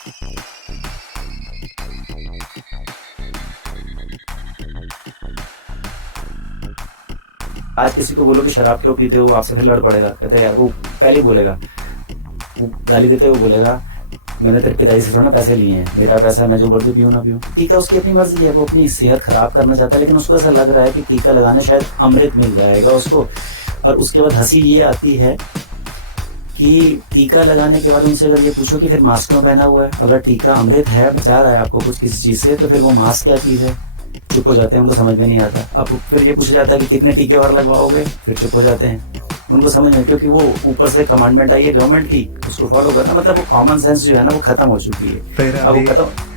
आज किसी को बोलो कि शराब क्यों पीते हो, वो आपसे फिर लड़ पड़ेगा। कहते हैं यार, वो पहले ही बोलेगा, वो गाली देते हुए बोलेगा, मैंने तेरे पिताजी से थोड़ा ना पैसे लिए हैं, मेरा पैसा है, मैं जो मर्जी पीऊँ ना पीऊँ। टीका उसकी अपनी मर्जी है, वो अपनी सेहत खराब करना चाहता है, लेकिन उसको ऐसा लग रहा है कि टीका लगाने शायद अमृत मिल जाएगा उसको। और उसके बाद हंसी ये आती है कि टीका लगाने के बाद उनसे अगर ये पूछो कि फिर मास्क क्यों पहना हुआ है, अगर टीका अमृत है, बचा रहा है आपको कुछ किसी चीज से, तो फिर वो मास्क क्या चीज है। चुप हो जाते हैं, उनको समझ में नहीं आता। अब फिर ये पूछा जाता है कि कितने टीके और लगवाओगे, फिर चुप हो जाते हैं। उनको समझ में, क्योंकि वो ऊपर से कमांडमेंट आई है गवर्नमेंट की, उसको फॉलो करना, मतलब वो कॉमन सेंस जो है ना वो खत्म हो चुकी है। फिर अब वो अभी खत्म।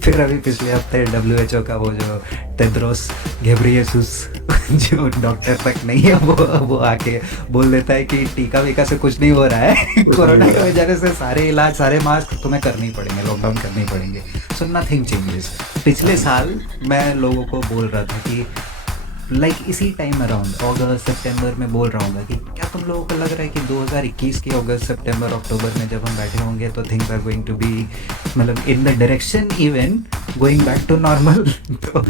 फिर अभी पिछले हफ्ते WHO का वो जो टेड्रोस घेब्रियेसुस जो डॉक्टर तक नहीं है, वो आके बोल देता है कि टीका वीका से कुछ नहीं हो रहा है, कोरोना की वजह से सारे इलाज, सारे मास्क तुम्हें करने ही पड़ेंगे, लॉकडाउन करने ही पड़ेंगे। So nothing changes. पिछले साल मैं लोगों को बोल रहा था कि इसी टाइम अराउंड अगस्त सितंबर में बोल रहा हूँ कि क्या तुम लोगों को लग रहा है कि 2021 के अगस्त सितंबर अक्टूबर में जब हम बैठे होंगे तो things are going to be, मतलब in the direction even going back to normal. तो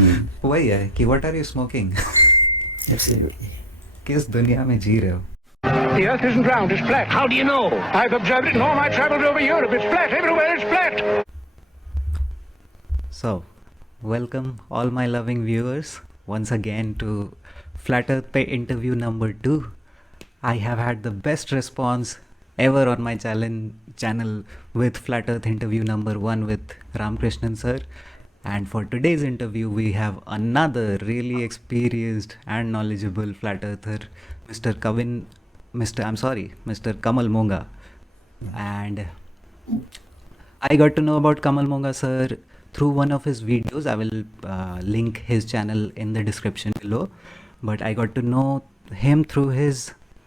वही है कि व्हाट आर यू स्मोकिंग, किस दुनिया में जी रहे हो। The earth isn't round, it's flat. How do you know? I've observed it in all my travels over Europe. It's flat, everywhere it's flat. So, welcome all my loving viewers once again to Flat Earth Pe interview number 2. I have had the best response ever on my channel with Flat Earth interview number 1 with Ramkrishnan sir. And for today's interview, we have another really experienced and knowledgeable Flat Earther, Mr. Mr. Kamal Monga. And I got to know about Kamal Monga sir through one of his videos. I will link his channel in the description below. But I got to know him through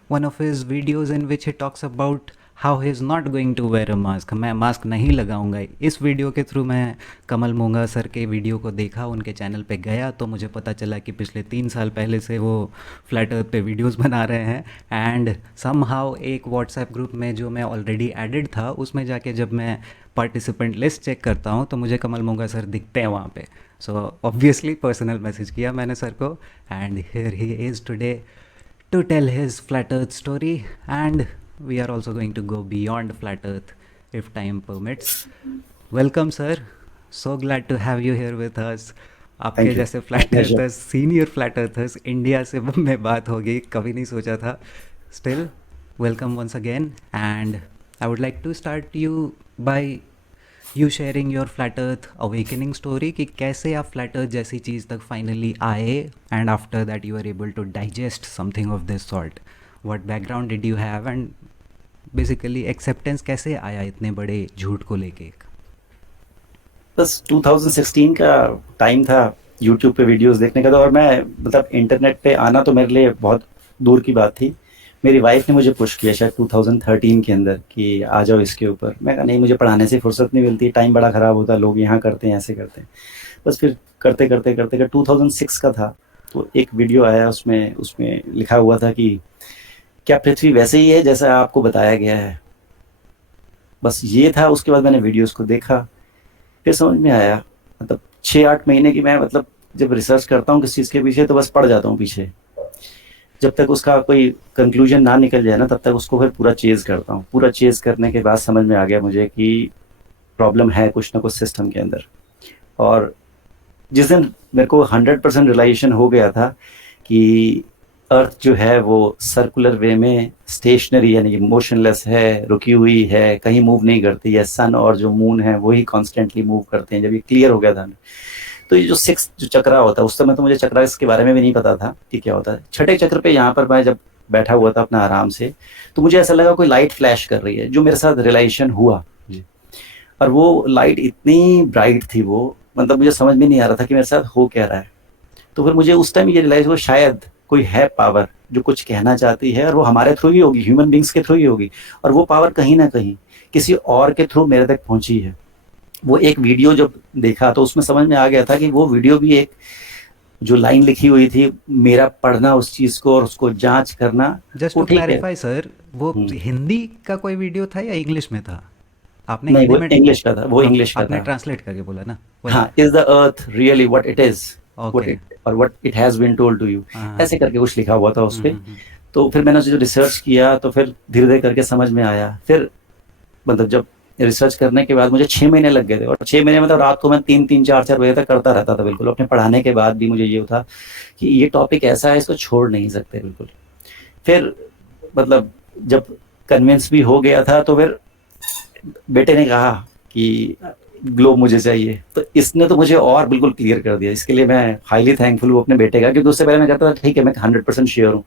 one of his videos in which he talks about how he is not going to wear a mask. मैं mask नहीं लगाऊंगा। इस video के through मैं कमल मोंगा sir के video को देखा, उनके चैनल पे गया तो मुझे पता चला कि पिछले 3 साल पहले से वो फ्लैट अर्थ पे वीडियोस बना रहे हैं। एंड समहाउ एक व्हाट्सएप ग्रुप में जो मैं ऑलरेडी एडिड था, उसमें जाके जब मैं पार्टिसिपेंट लिस्ट चेक करता हूँ तो मुझे कमल मोंगा सर दिखते हैं वहाँ पे। सो ऑब्वियसली पर्सनल मैसेज किया मैंने सर को, and here he is today to tell his flat earth story, and we are also going to go beyond flat earth if time permits. Welcome sir, so glad to have you here with us. आपके जैसे flat earthers, senior flat earthers India से में बात होगी, कभी नहीं सोचा था। Still welcome once again, and I would like to start you by you sharing your flat earth awakening story, कि कैसे आप फ्लैट अर्थ जैसी चीज़ तक फाइनली आए, and after that you are able to digest something of this sort. What background did you have, and basically acceptance कैसे आया इतने बड़े झूठ को लेके। बस 2016 का टाइम था यूट्यूब पे वीडियोस देखने का, तो और मैं मतलब इंटरनेट पे आना तो मेरे लिए बहुत दूर की बात थी। मेरी वाइफ ने मुझे पुश किया शायद 2013 के अंदर कि आ जाओ इसके ऊपर। मैं कहा नहीं, मुझे पढ़ाने से फुर्सत नहीं मिलती, टाइम बड़ा ख़राब होता, लोग यहाँ करते हैं ऐसे करते हैं। बस फिर करते करते करते कर 2006 का था, तो एक वीडियो आया, उसमें लिखा हुआ था कि क्या पृथ्वी वैसे ही है जैसा आपको बताया गया है। बस ये था। उसके बाद मैंने वीडियोस को देखा, फिर समझ में आया। मतलब 6-8 महीने की मैं, मतलब जब रिसर्च करता हूँ किसी चीज़ के पीछे तो बस पड़ जाता हूँ पीछे। जब तक उसका कोई कंक्लूजन ना निकल जाए ना, तब तक उसको फिर पूरा चेज करता हूँ। पूरा चेज करने के बाद समझ में आ गया मुझे कि प्रॉब्लम है कुछ ना कुछ सिस्टम के अंदर। और जिस दिन मेरे को 100% रियलाइजेशन हो गया था कि अर्थ जो है वो सर्कुलर वे में स्टेशनरी यानी कि मोशनलेस है, रुकी हुई है, कहीं मूव नहीं करती है, सन और जो मून है वही कॉन्स्टेंटली मूव करते हैं, जब ये क्लियर हो गया था। तो ये जो 6 जो चक्रा होता है, उस समय तो मुझे चक्रा इसके बारे में भी नहीं पता था कि क्या होता है। छठे चक्र पे यहाँ पर मैं जब बैठा हुआ था अपना आराम से, तो मुझे ऐसा लगा कोई लाइट फ्लैश कर रही है, जो मेरे साथ रियलाइजेशन हुआ। और वो लाइट इतनी ब्राइट थी, वो मतलब मुझे समझ में नहीं आ रहा था कि मेरे साथ हो क्या रहा है। तो फिर मुझे उस टाइम ये रियलाइज हुआ शायद कोई है पावर जो कुछ कहना चाहती है, और वो हमारे थ्रू ही होगी, ह्यूमन बींग्स के थ्रू ही होगी। और वो पावर कहीं ना कहीं किसी और के थ्रू मेरे तक पहुंची है। वो एक वीडियो जब देखा तो उसमें समझ में आ गया था कि वो वीडियो भी एक जो लाइन लिखी हुई थी, मेरा पढ़ना उस चीज को और उसको जांच करना। जस्ट टू क्लैरिफाई सर, वो हिंदी का कोई वीडियो था या इंग्लिश में था? आपने नहीं, हिंदी वो में इंग्लिश का था, वो इंग्लिश का आपने था। ट्रांसलेट करके बोला ना वही। हाँ, is the earth really what it is, what okay. It और what it has been told to you, हाँ हाँ। ऐसे करके कुछ लिखा हुआ था उस पे। हम्म। तो फिर मैंने जो रिसर्च किया तो फिर धीरे धीरे करके समझ में आया। फिर मतलब जब रिसर्च करने के बाद मुझे 6 महीने लग गए थे, और 6 महीने मतलब रात को मैं 3-3, 4-4 बजे तक करता रहता था बिल्कुल। अपने पढ़ाने के बाद भी मुझे ये था कि ये टॉपिक ऐसा है, इसको छोड़ नहीं सकते बिल्कुल। फिर मतलब जब कन्विंस भी हो गया था तो फिर बेटे ने कहा कि ग्लोब मुझे चाहिए, तो इसने तो मुझे और बिल्कुल क्लियर कर दिया। इसके लिए मैं हाईली थैंकफुल हूँ अपने बेटे का, क्योंकि उससे पहले मैं कहता था ठीक है मैं 100% श्योर हूँ।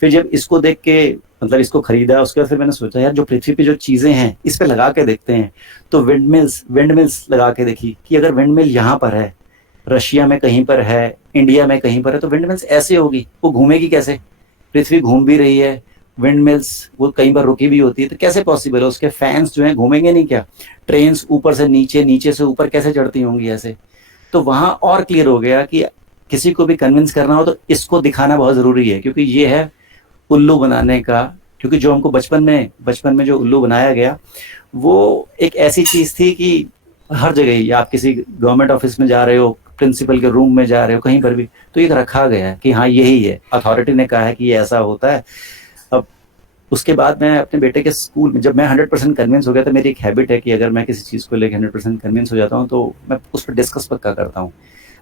फिर जब इसको देख के मतलब इसको खरीदा, उसके बाद फिर मैंने सोचा यार जो पृथ्वी पे जो चीजें हैं इस पे लगा के देखते हैं। तो विंड मिल्स लगा के देखी कि अगर विंड मिल यहाँ पर है, रशिया में कहीं पर है, इंडिया में कहीं पर है, तो विंड मिल्स ऐसे होगी, वो घूमेगी कैसे? पृथ्वी घूम भी रही है, विंड मिल्स वो कई बार रुकी भी होती है, तो कैसे पॉसिबल है? उसके फैंस जो हैं घूमेंगे नहीं क्या? ट्रेन ऊपर से नीचे, नीचे से ऊपर कैसे चढ़ती होंगी ऐसे? तो वहां और क्लियर हो गया कि किसी को भी कन्विंस करना हो तो इसको दिखाना बहुत जरूरी है, क्योंकि ये है उल्लू बनाने का। क्योंकि जो हमको बचपन में जो उल्लू बनाया गया, वो एक ऐसी चीज थी कि हर जगह ही आप किसी गवर्नमेंट ऑफिस में जा रहे हो, प्रिंसिपल के रूम में जा रहे हो, कहीं पर भी, तो ये रखा गया है कि हाँ यही है, अथॉरिटी ने कहा है कि ये ऐसा होता है। अब उसके बाद मैं अपने बेटे के स्कूल में जब मैं 100% कन्विंस हो गया, तो मेरी एक हैबिट है कि अगर मैं किसी चीज़ को लेकर 100% कन्विंस हो जाता हूँ तो मैं उस पर डिस्कस पक्का करता हूँ।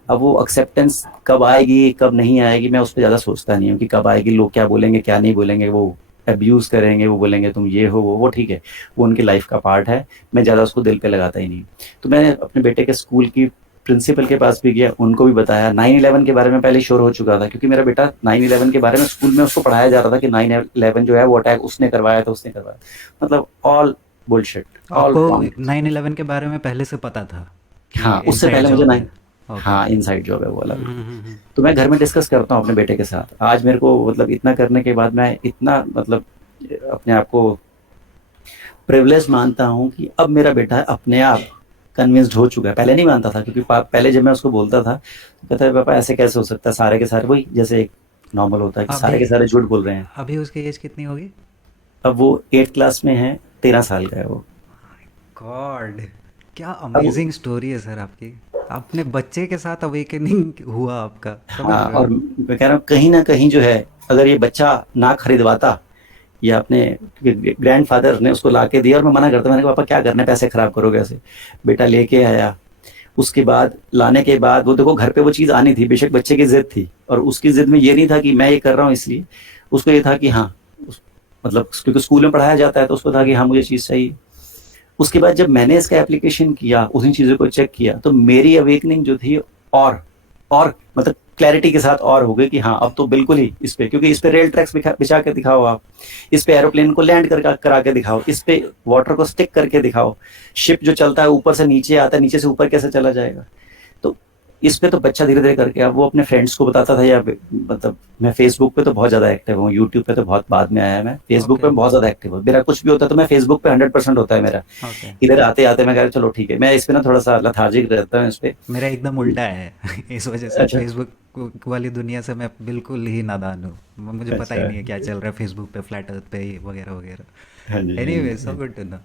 अब वो एक्सेप्टेंस कब आएगी कब नहीं आएगी मैं उस पर ज़्यादा सोचता नहीं हूँ कि कब आएगी, लोग क्या बोलेंगे क्या नहीं बोलेंगे, वो अब्यूज करेंगे, वो बोलेंगे तुम ये हो वो ठीक है, वो उनकी लाइफ का पार्ट है। मैं ज़्यादा उसको दिल पे लगाता ही नहीं। तो मैंने अपने बेटे के स्कूल की प्रिंसिपल के पास भी गया, उनको भी बताया। 9/11 के बारे में पहले श्योर हो चुका था, क्योंकि मेरा बेटा 9/11 के बारे में स्कूल में उसको पढ़ाया जा रहा था कि 9/11 जो है वो अटैक उसने करवाया था, उसने करवाया। मतलब ऑल बुलशिट, तो ऑल आपको रॉन्ग। 9/11 के बारे में पहले से पता था कि हाँ, उससे इनसाइड पहले मुझे जॉब है? नहीं। ओके। हाँ, इनसाइड जॉब है वो वाला बिल्कुल। हम्म। तो मैं घर में डिस्कस करता हूँ अपने बेटे के साथ। आज मेरे को मतलब इतना करने के बाद मैं इतना मतलब अपने आप को प्रिविलेज मानता हूँ कि अब मेरा बेटा अपने आप कन्विंस्ड हो चुका है। पहले नहीं मानता था, क्योंकि पहले जब मैं उसको बोलता था तो कहता है पापा ऐसे कैसे हो सकता है, सारे के सारे वही जैसे एक नॉर्मल होता है कि अभी सारे के सारे झूठ बोल रहे हैं। अभी उसकी एज कितनी होगी? अब वो 8 क्लास में है, 13 साल का है वो। गॉड, क्या अब अमेजिंग स्टोरी है सर आपकी। अपने बच्चे के साथ अवेकनिंग हुआ आपका, समझ हाँ, रहे और हो? मैं कह रहा हूँ कहीं ना कहीं जो है, अगर ये बच्चा ना खरीदवाता या अपने ग्रैंडफादर ने उसको ला के दिया, और मैं मना करता, मैंने कहा पापा क्या करने, पैसे खराब करोगे ऐसे। बेटा लेके आया। उसके बाद लाने के बाद वो देखो घर पे वो चीज़ आनी थी, बेशक बच्चे की जिद थी, और उसकी जिद में ये नहीं था कि मैं ये कर रहा हूँ इसलिए, उसको ये था कि हाँ मतलब क्योंकि स्कूल में पढ़ाया जाता है तो उसको था कि हाँ मुझे चीज़ चाहिए। उसके बाद जब मैंने इसका एप्लीकेशन किया, उन्हीं चीज़ों को चेक किया, तो मेरी अवेकनिंग जो थी और मतलब क्लैरिटी के साथ और हो गई कि हाँ अब तो बिल्कुल ही इस पे, क्योंकि इस पे रेल ट्रैक्स बिछा के दिखाओ आप, इस पे एरोप्लेन को लैंड करा के दिखाओ, इस पे वाटर को स्टिक करके दिखाओ, शिप जो चलता है ऊपर से नीचे आता है, नीचे से ऊपर कैसे चला जाएगा। तो इस पे तो बच्चा धीरे धीरे करके अब वो अपने फ्रेंड्स को बताता था, या मतलब मैं फेसबुक पे तो बहुत ज्यादा एक्टिव हूँ, यूट्यूब पे तो बहुत बाद में आया, मैं फेसबुक ओके। पे बहुत ज्यादा एक्टिव हूँ। मेरा कुछ भी होता है तो मैं फेसबुक पे 100% होता है मेरा। ओके। इधर आते आते मैं कह रहा चलो ठीक है, मैं इस पे ना थोड़ा सा लथार्जिक रहता हूँ इस पे। मेरा एकदम उल्टा है इस वजह से अच्छा। फेसबुक वाली दुनिया से मैं बिल्कुल ही नादान हूँ। मुझे पता ही अच्छा। नहीं है क्या चल रहा है फेसबुक पे, फ्लैट अर्थ पे वगैरह हाँ जी, वगैरह। हाँ एनीवे, सो जी। Good to know.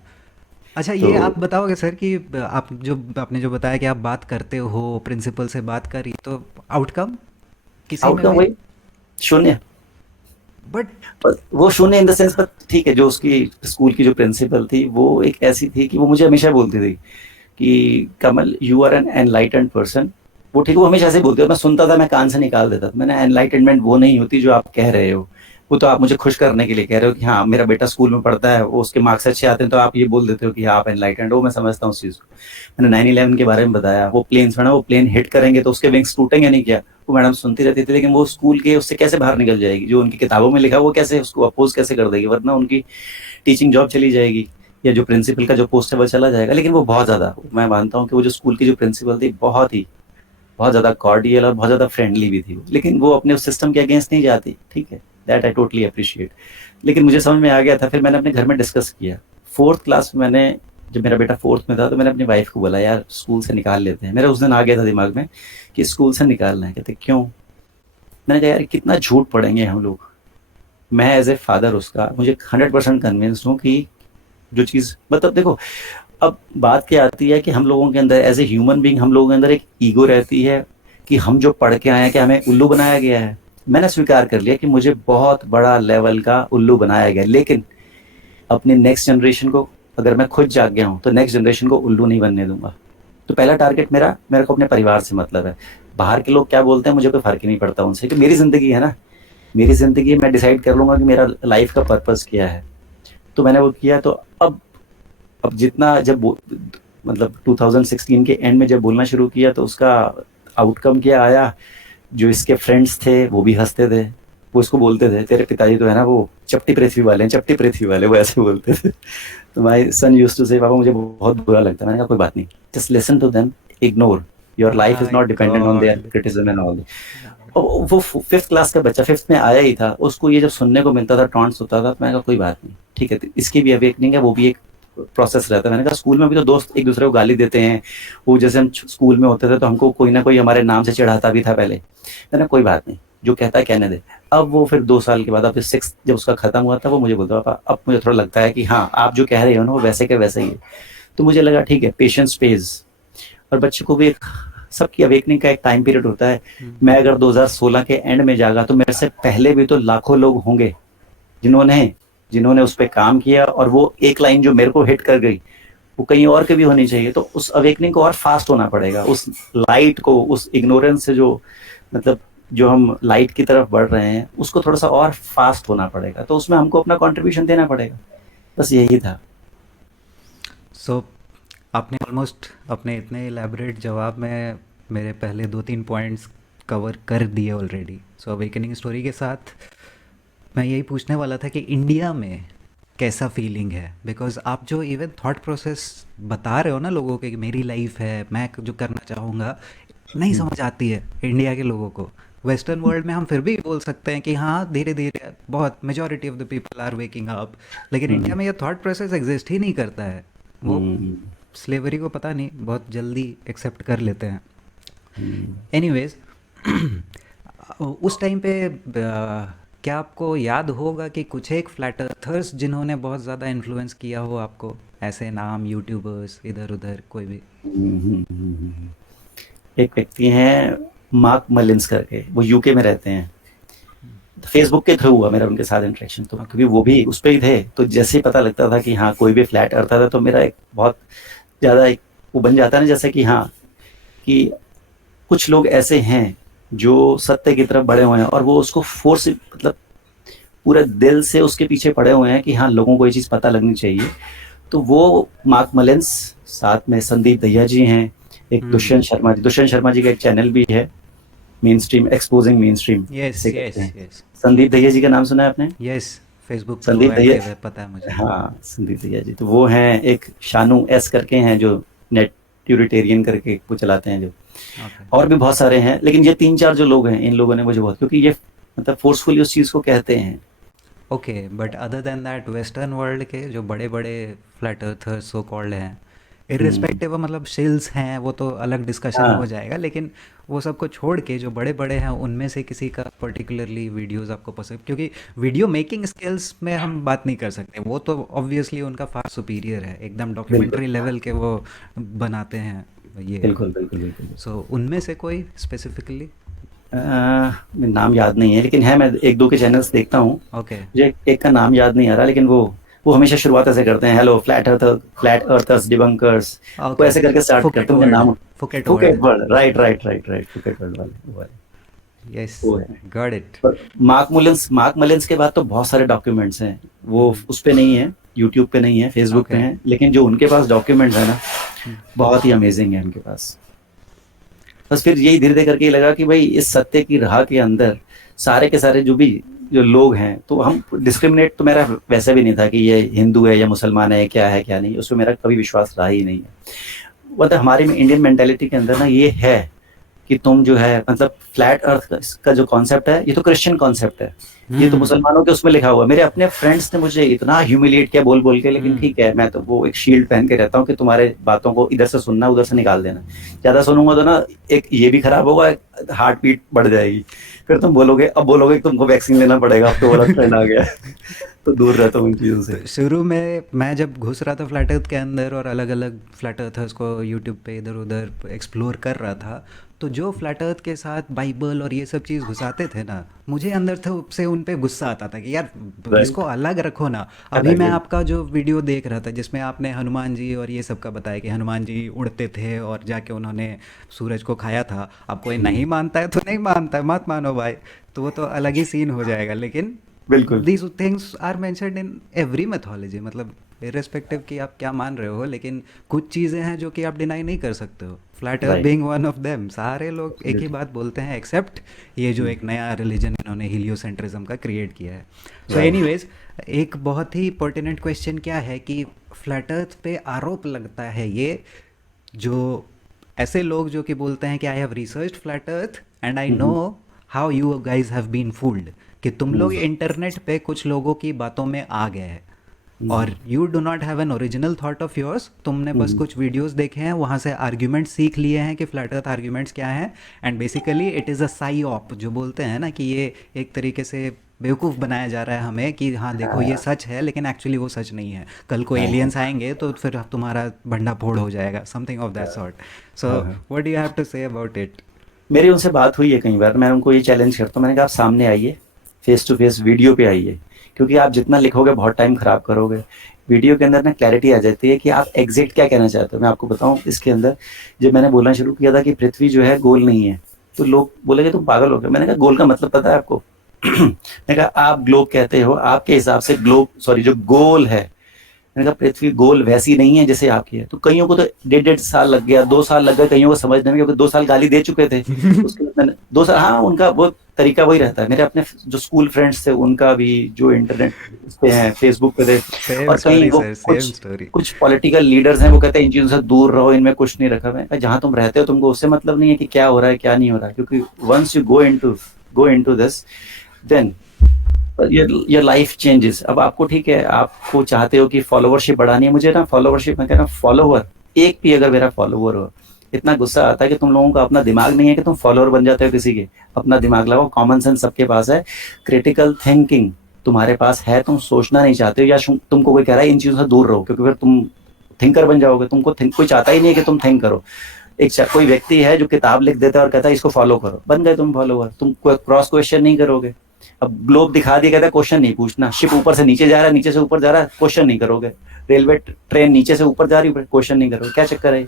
अच्छा, तो ये आप बताओगे सर कि आप जो आपने जो बताया कि आप बात करते हो, प्रिंसिपल से बात करी, तो आउटकम किसी में आउटकम भी? वही, शून्य। बट पर वो शून्य इन द सेंस, पर ठीक है, जो उसकी स्कूल की जो प्रिंसिपल थी वो एक ऐसी थी कि वो मुझे हमेशा बोलती थी कि Kamal you are an enlightened person. वो ठीक, वो हमेशा ऐसे ही बोलती है, मैं सुनता था, मैं कान से निकाल देता था। मैंने एनलाइटनमेंट वो नहीं होती जो आप कह रहे हो, वो तो आप मुझे खुश करने के लिए कह रहे हो कि हाँ मेरा बेटा स्कूल में पढ़ता है, वो उसके मार्क्स अच्छे आते हैं, तो आप ये बोल देते हो कि हाँ आप एनलाइटेंड हो। मैं समझता हूँ उस चीज़ को। मैंने 9/11 के बारे में बताया, वो प्लेन्स में ना, वो प्लेन हिट करेंगे तो उसके विंग्स टूटेंगे नहीं क्या? वो मैडम सुनती रहती थी, लेकिन वो स्कूल के उससे कैसे बाहर निकल जाएगी? जो उनकी किताबों में लिखा है वो कैसे उसको अपोज कैसे कर देगी? वरना उनकी टीचिंग जॉब चली जाएगी, या जो प्रिंसिपल का जो पोस्ट है वो चला जाएगा। लेकिन वो बहुत ज्यादा, मैं मानता हूँ कि वो जो स्कूल की जो प्रिंसिपल थी बहुत ज्यादा कॉर्डियल और बहुत ज्यादा फ्रेंडली भी थी, लेकिन वो अपने उस सिस्टम के अगेंस्ट नहीं जाती। ठीक है, दैट आई टोटली अप्रिशिएट। लेकिन मुझे समझ में आ गया था, फिर मैंने अपने घर में डिस्कस किया। 4th क्लास में मैंने, जब मेरा बेटा 4th में था, तो मैंने अपनी वाइफ को बोला यार स्कूल से निकाल लेते हैं। मेरा उस दिन आ गया था दिमाग में कि स्कूल से निकालना है। कहते क्यों? मैंने कहा यार कितना झूठ पढ़ेंगे हम लोग। मैं एज ए फादर उसका, मुझे 100% कन्विंस्ड हूँ कि जो चीज़ मतलब देखो, अब बात क्या आती है कि हम लोगों के अंदर एज ए ह्यूमन बीइंग हम लोगों के अंदर एक ईगो रहती है कि हम जो पढ़ के आए हैं कि हमें उल्लू बनाया गया है। मैंने स्वीकार कर लिया कि मुझे बहुत बड़ा लेवल का उल्लू बनाया गया, लेकिन अपने नेक्स्ट जनरेशन को, अगर मैं खुद जाग गया हूँ तो नेक्स्ट जनरेशन को उल्लू नहीं बनने दूंगा। तो पहला टारगेट मेरा, मेरे को अपने परिवार से मतलब है। बाहर के लोग क्या बोलते हैं मुझे कोई फर्क ही नहीं पड़ता उनसे, कि मेरी जिंदगी है ना, मेरी जिंदगी मैं डिसाइड कर लूंगा कि मेरा लाइफ का पर्पस क्या है। तो मैंने वो किया। तो अब जितना मतलब 2016 के एंड में जब बोलना शुरू किया तो उसका आउटकम क्या आया, जो इसके फ्रेंड्स थे वो भी हंसते थे। वो इसको बोलते थे तेरे पिताजी तो है ना वो चपटी पृथ्वी वाले हैं, चपटी पृथ्वी वाले, वो ऐसे बोलते थे। तो माय सन यूज्ड टू से पापा मुझे बहुत बुरा लगता है। मैंने कहा कोई बात नहीं, just listen to them, ignore, your life is my not dependent on their god. Criticism and all. वो फिफ्थ क्लास का बच्चा, फिफ्थ में आया ही था, उसको ये जब सुनने को मिलता था, टॉन्ट्स होता था, तो मैंने कहा कोई बात नहीं, ठीक है, तो इसकी भी अवेकनिंग है, वो भी एक प्रोसेस रहता है। मैंने कहा स्कूल में भी तो दोस्त एक दूसरे को गाली देते हैं, वो जैसे हम स्कूल में होते थे तो हमको कोई ना कोई हमारे नाम से चिढ़ाता भी था पहले। मैंने कोई बात नहीं, जो कहता है कहने दे। अब वो फिर 2 साल के बाद, अब सिक्स जब उसका खत्म हुआ था, वो मुझे बोलता पापा अब मुझे थोड़ा लगता है कि हाँ आप जो कह रहे हो ना वो वैसे के वैसे ही है। तो मुझे लगा ठीक है, पेशेंस पेज। और बच्चे को भी एक, सबकी अवेकनिंग का एक टाइम पीरियड होता है। मैं अगर 2016 के एंड में जागा तो मेरे से पहले भी तो लाखों लोग होंगे जिन्होंने जिन्होंने उस पर काम किया, और वो एक लाइन जो मेरे को हिट कर गई वो कहीं और के भी होनी चाहिए। तो उस अवेकनिंग को और फास्ट होना पड़ेगा, उस लाइट को, उस इग्नोरेंस से जो मतलब जो हम लाइट की तरफ बढ़ रहे हैं उसको थोड़ा सा और फास्ट होना पड़ेगा। तो उसमें हमको अपना कंट्रीब्यूशन देना पड़ेगा, बस यही था। सो आपने ऑलमोस्ट अपने इतने इलेबरेट जवाब में मेरे पहले 2-3 पॉइंट्स कवर कर दिए ऑलरेडी। सो अवेकनिंग स्टोरी के साथ मैं यही पूछने वाला था कि इंडिया में कैसा फीलिंग है, बिकॉज आप जो इवन थॉट प्रोसेस बता रहे हो ना लोगों के कि मेरी लाइफ है, मैं जो करना चाहूँगा, नहीं समझ आती है इंडिया के लोगों को। वेस्टर्न वर्ल्ड में हम फिर भी बोल सकते हैं कि हाँ धीरे धीरे बहुत majority of the people are waking up, लेकिन इंडिया हम्म, में ये थॉट प्रोसेस एग्जिस्ट ही नहीं करता है। वो हम्म, स्लेवरी को पता नहीं बहुत जल्दी एक्सेप्ट कर लेते हैं। हम्म। एनीवेज उस टाइम पे क्या आपको याद होगा कि कुछ एक फ्लैट अर्थर्स जिन्होंने बहुत ज़्यादा इन्फ्लुएंस किया हो आपको, ऐसे नाम यूट्यूबर्स इधर उधर कोई भी? एक व्यक्ति हैं मार्क मलिन्स करके, वो यूके में रहते हैं। फेसबुक के थ्रू हुआ मेरा उनके साथ इंटरेक्शन, तो ओके। क्योंकि वो भी उस पे ही थे, तो जैसे ही पता लगता था कि हाँ कोई भी फ्लैट अर्थर है, तो मेरा एक बहुत ज़्यादा एक वो बन जाता है ना, जैसे कि हाँ कि कुछ लोग ऐसे हैं जो सत्य की तरफ बढ़े हुए हैं और वो उसको फोर्स मतलब पूरे दिल से उसके पीछे पड़े हुए हैं कि हाँ लोगों को ये चीज़ पता लगनी चाहिए। तो वो मार्क मलिन्स, साथ में संदीप दहिया जी हैं, एक दुष्यंत शर्मा जी का एक चैनल भी है, main stream exposing main stream yes जिसे कहते यस हैं। यस संदीप दहिया जी का नाम सुना है आपने? यस, फेसबुक पे वो संदीप दहिया, एक्टिव है, पता है मुझे। हाँ संदीप दहिया जी, तो वो हैं एक शानू एस करके हैं जो नेट प्यूरिटेरियन करके वो चलाते हैं जो, ओके। और भी बहुत सारे हैं, लेकिन ये 3-4 जो लोग हैं इन लोगों ने मुझे बहुत, क्योंकि ये मतलब फोर्सफुली उस चीज़ को कहते हैं। Okay, but other than that western world के जो बड़े बड़े फ्लैट अर्थर्स सो कॉल्ड हैं, हम्म, इर्रिस्पेक्टिव मतलब शिल्स हैं, वो तो अलग डिस्कशन हो हाँ जाएगा, लेकिन वो सब को छोड़ के जो बड़े बड़े हैं उनमें से किसी का पर्टिकुलरली वीडियोस आपको पसंद? क्योंकि वीडियो मेकिंग स्किल्स में हम बात नहीं कर सकते, वो तो ऑब्वियसली उनका फार सुपीरियर है, एकदम बिल्कुल, डॉक्यूमेंट्री लेवल के वो बनाते हैं ये। बिल्कुल, बिल्कुल, बिल्कुल। सो उनमें से कोई स्पेसिफिकली? नाम याद नहीं है, लेकिन है, मैं 1-2 के चैनल्स देखता हूँ। ओके। मुझे एक का नाम याद नहीं आ रहा, लेकिन वो हमेशा शुरुआत ऐसे करते हैं, हेलो फ्लैट अर्थर्स डिबंकर्स, वो ओके। ऐसे करके स्टार्ट फुकेट करते हैं, उनका वर्ल्ड। नाम Phuket Phuket world. World, right, right, right, right, Phuket world वाले यस। वो है। Got it. पर मार्क मुलिन्स के बाद तो बहुत सारे डॉक्यूमेंट्स हैं, वो उस पे नहीं है, यूट्यूब पे नहीं है, फेसबुक पे ओके। हैं, लेकिन जो उनके पास डॉक्यूमेंट्स है ना, बहुत ही अमेजिंग है उनके पास। बस फिर यही धीरे धीरे करके लगा कि भाई इस सत्य की राह के अंदर सारे के सारे जो लोग हैं, तो हम डिस्क्रिमिनेट, तो मेरा वैसे भी नहीं था कि ये हिंदू है या मुसलमान है, क्या है क्या नहीं, उसमें मेरा कभी विश्वास रहा ही नहीं है। मतलब हमारी में इंडियन मेंटेलिटी के अंदर ना ये है कि तुम जो है मतलब फ्लैट अर्थ का जो कॉन्सेप्ट है, ये तो क्रिश्चियन कॉन्सेप्ट है, ये तो मुसलमानों के उसमें लिखा हुआ है। मेरे अपने फ्रेंड्स ने मुझे इतना ह्यूमिलिएट किया बोल बोल के, लेकिन ठीक है, मैं तो वो एक शील्ड पहन के रहता हूँ कि तुम्हारे बातों को इधर से सुनना, उधर से निकाल देना। ज्यादा सुनूंगा तो ना, एक ये भी खराब होगा, हार्ट बीट बढ़ जाएगी, फिर तुम बोलोगे, अब बोलोगे कि तुमको वैक्सीन लेना पड़ेगा, अब तो वाला ट्रेंड आ गया। तो दूर रहता हूँ इन चीज़ों से। तो शुरू में मैं जब घुस रहा था फ्लैट अर्थ के अंदर और अलग अलग फ्लैट अर्थर्स को यूट्यूब पे इधर उधर एक्सप्लोर कर रहा था, तो जो फ्लैट अर्थ के साथ बाइबल और ये सब चीज़ घुसाते थे ना, मुझे अंदर से उन पे गुस्सा आता था कि यार इसको राइट। अलग रखो ना। अभी अलग मैं है। आपका जो वीडियो देख रहा था जिसमें आपने हनुमान जी और ये सब का बताया कि हनुमान जी उड़ते थे और जाके उन्होंने सूरज को खाया था, अब कोई नहीं मानता है तो नहीं मानता है, मत मानो भाई। तो वो तो अलग ही सीन हो जाएगा, लेकिन बिल्कुल। these things are mentioned in every mythology, मतलब irrespective कि आप क्या मान रहे हो, लेकिन कुछ चीज़ें हैं जो कि आप डिनाई नहीं कर सकते हो, flat earth right. Being one of them. सारे लोग एक ही एब्सोल्युटली। बात बोलते हैं एक्सेप्ट ये जो एक नया रिलीजन इन्होंने हीलियोसेंट्रिज्म का क्रिएट किया है। सो राइट। एनीवेज, एक बहुत ही पर्टिनेंट क्वेश्चन क्या है कि फ्लैट अर्थ पे आरोप लगता है ये, जो ऐसे लोग जो कि बोलते हैं कि I have researched flat earth and I know how you guys have been fooled, कि तुम लोग इंटरनेट पे कुछ लोगों की बातों में आ गए हैं और you do not have an original thought of yours, तुमने बस कुछ वीडियोस देखे हैं, वहाँ से आर्ग्यूमेंट सीख लिए हैं कि फ्लैट अर्थ आर्ग्यूमेंट्स क्या हैं, and basically it is a Sai op, जो बोलते हैं ना कि ये एक तरीके से बेवकूफ़ बनाया जा रहा है हमें कि हाँ देखो ये सच है, लेकिन एक्चुअली वो सच नहीं है, कल को एलियंस आएंगे तो फिर तुम्हारा भंडा फोड़ हो जाएगा, something of that sort. So what do you have to say about it? मेरी उनसे बात हुई है कई बार, मैं उनको ये चैलेंज करता हूँ, मैंने कहा आप सामने आइए, फेस टू फेस वीडियो पे आइए, क्योंकि आप जितना लिखोगे बहुत टाइम खराब करोगे। वीडियो के अंदर ना क्लैरिटी आ जाती है कि आप एग्जैक्ट क्या कहना चाहते हो। मैं आपको बताऊं, इसके अंदर जब मैंने बोलना शुरू किया था कि पृथ्वी जो है गोल नहीं है, तो लोग बोलेगे तुम पागल हो गए। मैंने कहा गोल का मतलब पता है आपको? मैंने कहा आप ग्लोब कहते हो, आपके हिसाब से ग्लोब सॉरी जो गोल है, मैंने कहा पृथ्वी गोल वैसी नहीं है जैसे आपकी है। तो कईयों को तो 1.5 साल लग गया, 2 साल लग गए कईयों को समझने में, क्योंकि 2 साल गाली दे चुके थे। उसके बाद मैंने 2 साल, हाँ उनका वो तरीका वही रहता है। मेरे अपने जो स्कूल फ्रेंड्स थे उनका भी, जो इंटरनेट पे हैं, फेसबुक पे थे, सेम और कहीं स्टोरी वो सर, सेम कुछ स्टोरी। कुछ पॉलिटिकल लीडर्स हैं, वो कहते हैं इन चीजों से दूर रहो, इनमें कुछ नहीं रखा। मैं जहां तुम रहते हो तुमको उससे मतलब नहीं है कि क्या हो रहा है क्या नहीं हो रहा है, क्योंकि once you go into this, then your life changes. अब आपको ठीक है, आपको चाहते हो कि फॉलोवरशिप बढ़ानी है, मुझे ना फॉलोवरशिप, मैं कह रहा हूँ फॉलोवर एक भी अगर मेरा फॉलोवर हो, इतना गुस्सा आता है कि तुम लोगों का अपना दिमाग नहीं है कि तुम फॉलोअर बन जाते हो किसी के। अपना दिमाग लगाओ, कॉमन सेंस सबके पास है, क्रिटिकल थिंकिंग तुम्हारे पास है, तुम सोचना नहीं चाहते हो, या तुमको कोई कह रहा है इन चीजों से दूर रहो, क्योंकि फिर तुम थिंकर बन जाओगे। तुमको कोई चाहता ही नहीं है कि तुम थिंक करो। कोई व्यक्ति है जो किताब लिख देता है और कहता है इसको फॉलो करो, बन गए तुम फॉलोवर। तुम क्रॉस क्वेश्चन नहीं करोगे। अब ग्लोब दिखा दिया, कहता है क्वेश्चन नहीं पूछना। शिप ऊपर से नीचे जा रहा है, नीचे से ऊपर जा रहा है, क्वेश्चन नहीं करोगे। रेलवे ट्रेन नीचे से ऊपर जा रही है, क्वेश्चन नहीं करोगे, क्या चक्कर है?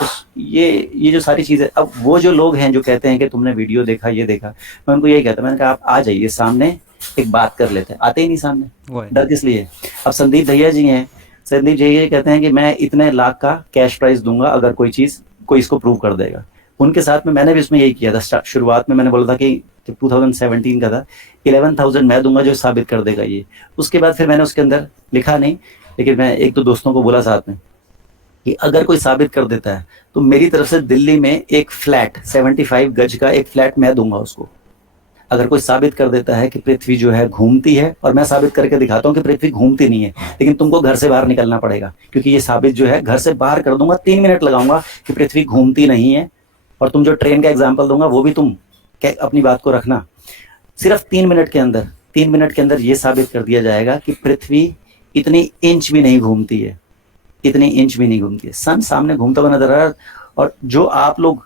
तो ये जो सारी चीजें, अब वो जो लोग हैं जो कहते हैं कि तुमने वीडियो देखा, ये देखा, मैं उनको यही कहता, मैंने कहा आप आ जाइए सामने, एक बात कर लेते हैं। आते ही नहीं सामने, डर किस लिए? अब संदीप भैया जी हैं, संदीप जी ये कहते हैं कि मैं इतने लाख का कैश प्राइस दूंगा अगर कोई इसको प्रूव कर देगा। उनके साथ में मैंने भी इसमें यही किया था। शुरुआत में मैंने बोला था कि 2017 का था, 11,000 मैं दूंगा जो साबित कर देगा ये। उसके बाद फिर मैंने उसके अंदर लिखा नहीं, लेकिन मैं एक दो दोस्तों को बोला साथ में कि अगर कोई साबित कर देता है तो मेरी तरफ से दिल्ली में एक फ्लैट 75 गज का एक फ्लैट मैं दूंगा उसको। अगर कोई साबित कर देता है कि पृथ्वी जो है घूमती है, और मैं साबित करके दिखाता हूँ कि पृथ्वी घूमती नहीं है, लेकिन तुमको घर से बाहर निकलना पड़ेगा, क्योंकि ये साबित जो है घर से बाहर कर दूंगा, 3 मिनट लगाऊंगा कि पृथ्वी घूमती नहीं है। और तुम जो ट्रेन का एग्जाम्पल दूंगा वो भी तुम अपनी बात को रखना। सिर्फ 3 मिनट के अंदर ये साबित कर दिया जाएगा कि पृथ्वी इतनी इंच भी नहीं घूमती है, इतनी इंच भी नहीं घूमती है। सन सामने घूमता हुआ नजर आ रहा है। और जो आप लोग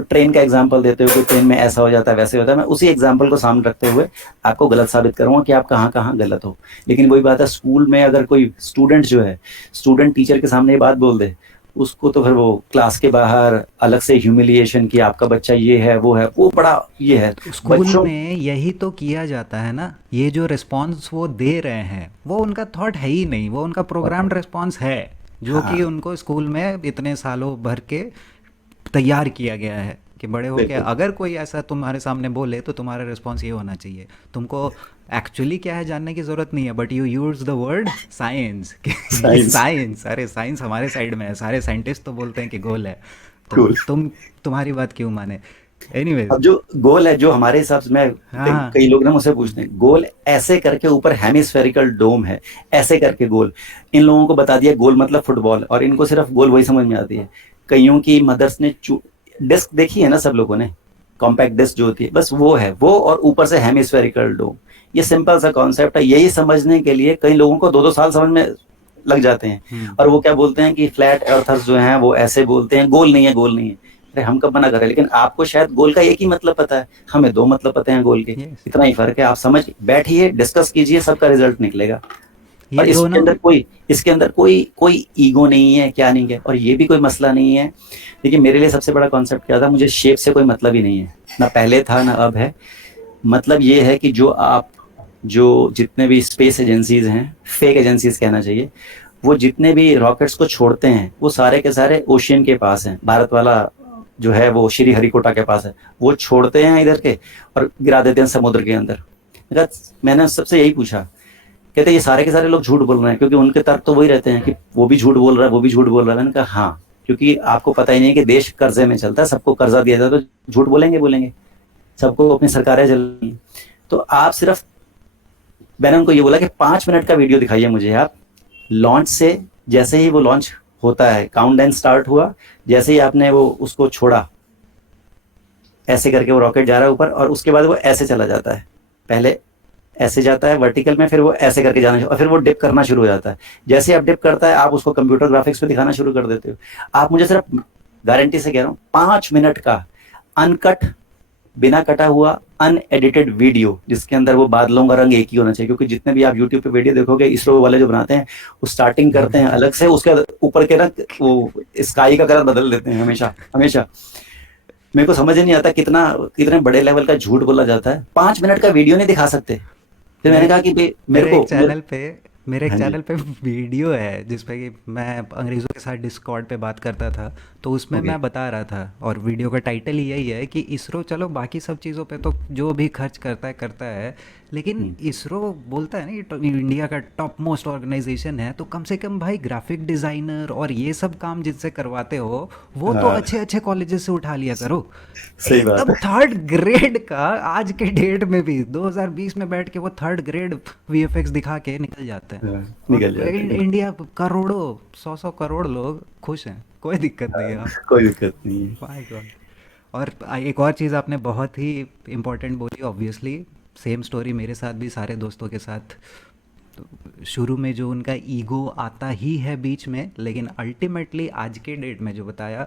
ट्रेन का एग्जाम्पल देते हो कि ट्रेन में ऐसा हो जाता है वैसे होता है, मैं उसी एग्जाम्पल को सामने रखते हुए आपको गलत साबित करूंगा कि आप कहाँ कहाँ गलत हो। लेकिन वही बात है, स्कूल में अगर कोई स्टूडेंट टीचर के सामने ये बात बोल दे, उसको तो फिर वो क्लास के बाहर अलग से ह्यूमिलिएशन कि आपका बच्चा ये है वो बड़ा ये है। स्कूल बच्चों में यही तो किया जाता है ना, ये जो रिस्पॉन्स वो दे रहे हैं वो उनका थॉट है ही नहीं, वो उनका प्रोग्राम्ड रिस्पॉन्स है, जो कि उनको स्कूल में इतने सालों भर के तैयार किया गया है कि बड़े होके बिल्कुल। अगर कोई ऐसा तुम्हारे सामने बोले तो तुम्हारा रिस्पॉन्स ये होना चाहिए। तुमको एक्चुअली क्या है जानने की ज़रूरत नहीं है, but you use the word science. Science. Science, अरे साइंस हमारे साइड में है, सारे साइंटिस्ट तो बोलते हैं कि गोल है, तो Cool. तुम्हारी बात क्यों माने? एनीवेज, अब जो गोल है, जो हमारे हिसाब से, मैं हाँ कई लोग ना मुझसे पूछते हैं गोल ऐसे करके ऊपर हेमिस्फेरिकल डोम है, ऐसे करके गोल। इन लोगों को बता दिया गोल मतलब फुटबॉल, और इनको सिर्फ गोल वही समझ में आती है। कईयों की मदर्स ने डिस्क देखी है ना, सब लोगों ने कॉम्पैक्ट डिस्क जो होती है, बस वो है वो, और ऊपर से हेमिस्फेरिकल डोम। ये सिंपल सा कॉन्सेप्ट है, यही समझने के लिए कई लोगों को 2-2 साल समझ में लग जाते हैं। और वो क्या बोलते हैं कि फ्लैट अर्थर्स जो हैं वो ऐसे बोलते हैं, गोल नहीं है, गोल नहीं है। अरे हम कब मना कर रहे हैं, लेकिन आपको शायद गोल का एक ही मतलब पता है, हमें 2 मतलब पता है गोल के। Yes. इतना ही फर्क है, आप समझ बैठिए, डिस्कस कीजिए, सबका रिजल्ट निकलेगा। ये और दोनों इसके अंदर कोई ईगो नहीं है, क्या नहीं है, और ये भी कोई मसला नहीं है। देखिए मेरे लिए सबसे बड़ा कॉन्सेप्ट क्या था, मुझे शेप से कोई मतलब ही नहीं है, ना पहले था ना अब है। मतलब ये है कि जो जितने भी स्पेस एजेंसीज हैं, फेक एजेंसीज कहना चाहिए, वो जितने भी रॉकेट्स को छोड़ते हैं वो सारे के सारे ओशियन के पास हैं। भारत वाला जो है वो श्री हरिकोटा के पास है, वो छोड़ते हैं इधर के और गिरा देते हैं समुद्र के अंदर। मैंने सबसे यही पूछा, कहते ये सारे के सारे लोग झूठ बोल रहे हैं, क्योंकि उनके तर्क तो वही रहते हैं कि वो भी झूठ बोल रहा है, वो भी झूठ बोल रहा है। मैंने कहा हाँ, क्योंकि आपको पता ही नहीं कि देश कर्जे में चलता है, सबको कर्जा दिया जाता है तो झूठ बोलेंगे, सबको अपनी सरकारें चल। तो आप सिर्फ, मैंने उनको ये बोला कि 5 मिनट का वीडियो दिखाइए मुझे आप, लॉन्च से, जैसे ही वो लॉन्च होता है, काउंटडाउन स्टार्ट हुआ, जैसे ही आपने वो उसको छोड़ा, ऐसे करके वो रॉकेट जा रहा है ऊपर, और उसके बाद वो ऐसे चला जाता है, पहले ऐसे जाता है वर्टिकल में, फिर वो ऐसे करके जाना, और फिर वो डिप करना शुरू हो जाता है। जैसे आप डिप करता है, आप उसको कंप्यूटर ग्राफिक्स पे दिखाना शुरू कर देते हो। आप मुझे सिर्फ गारंटी से कह रहा हूँ 5 मिनट का अनकट, बिना कटा हुआ, अनएडिटेड वीडियो, जिसके अंदर वो बादलों का रंग एक ही होना चाहिए। क्योंकि जितने भी आप यूट्यूब पे वीडियो देखोगे, इसरो वाले जो बनाते हैं, वो स्टार्टिंग करते हैं अलग से, उसके ऊपर के ना वो स्काई का कलर बदल देते हैं हमेशा हमेशा। मेरे को समझ ही नहीं आता कितने बड़े लेवल का झूठ बोला जाता है, 5 मिनट का वीडियो नहीं दिखा सकते। फिर मैंने कहा कि भाई मेरे एक हाँ जी, चैनल पे वीडियो है जिसपे कि मैं अंग्रेज़ों के साथ डिस्कॉर्ड पे बात करता था, तो उसमें ओके, मैं बता रहा था, और वीडियो का टाइटल ही यही है कि इसरो चलो बाकी सब चीज़ों पे तो जो भी खर्च करता है, लेकिन इसरो बोलता है ना, ये इंडिया का टॉप मोस्ट ऑर्गेनाइजेशन है, तो कम से कम भाई ग्राफिक डिज़ाइनर और ये सब काम जिससे करवाते हो, वो तो हाँ, अच्छे अच्छे कॉलेजेस से उठा लिया करो। सही बात एकदम है। थर्ड ग्रेड का, आज के डेट में भी 2020 में बैठ के वो थर्ड ग्रेड वीएफएक्स दिखा के निकल जाते हैं। हाँ, और निकल जाते हैं, इंडिया करोड़ों, 100 करोड़ लोग खुश हैं, कोई दिक्कत नहीं है। कोई दिक्कत नहीं है। My God. और एक और चीज़ आपने बहुत ही इम्पोर्टेंट बोली, ऑब्वियसली सेम स्टोरी मेरे साथ भी, सारे दोस्तों के साथ। तो शुरू में जो उनका ईगो आता ही है बीच में, लेकिन अल्टीमेटली आज के डेट में जो बताया,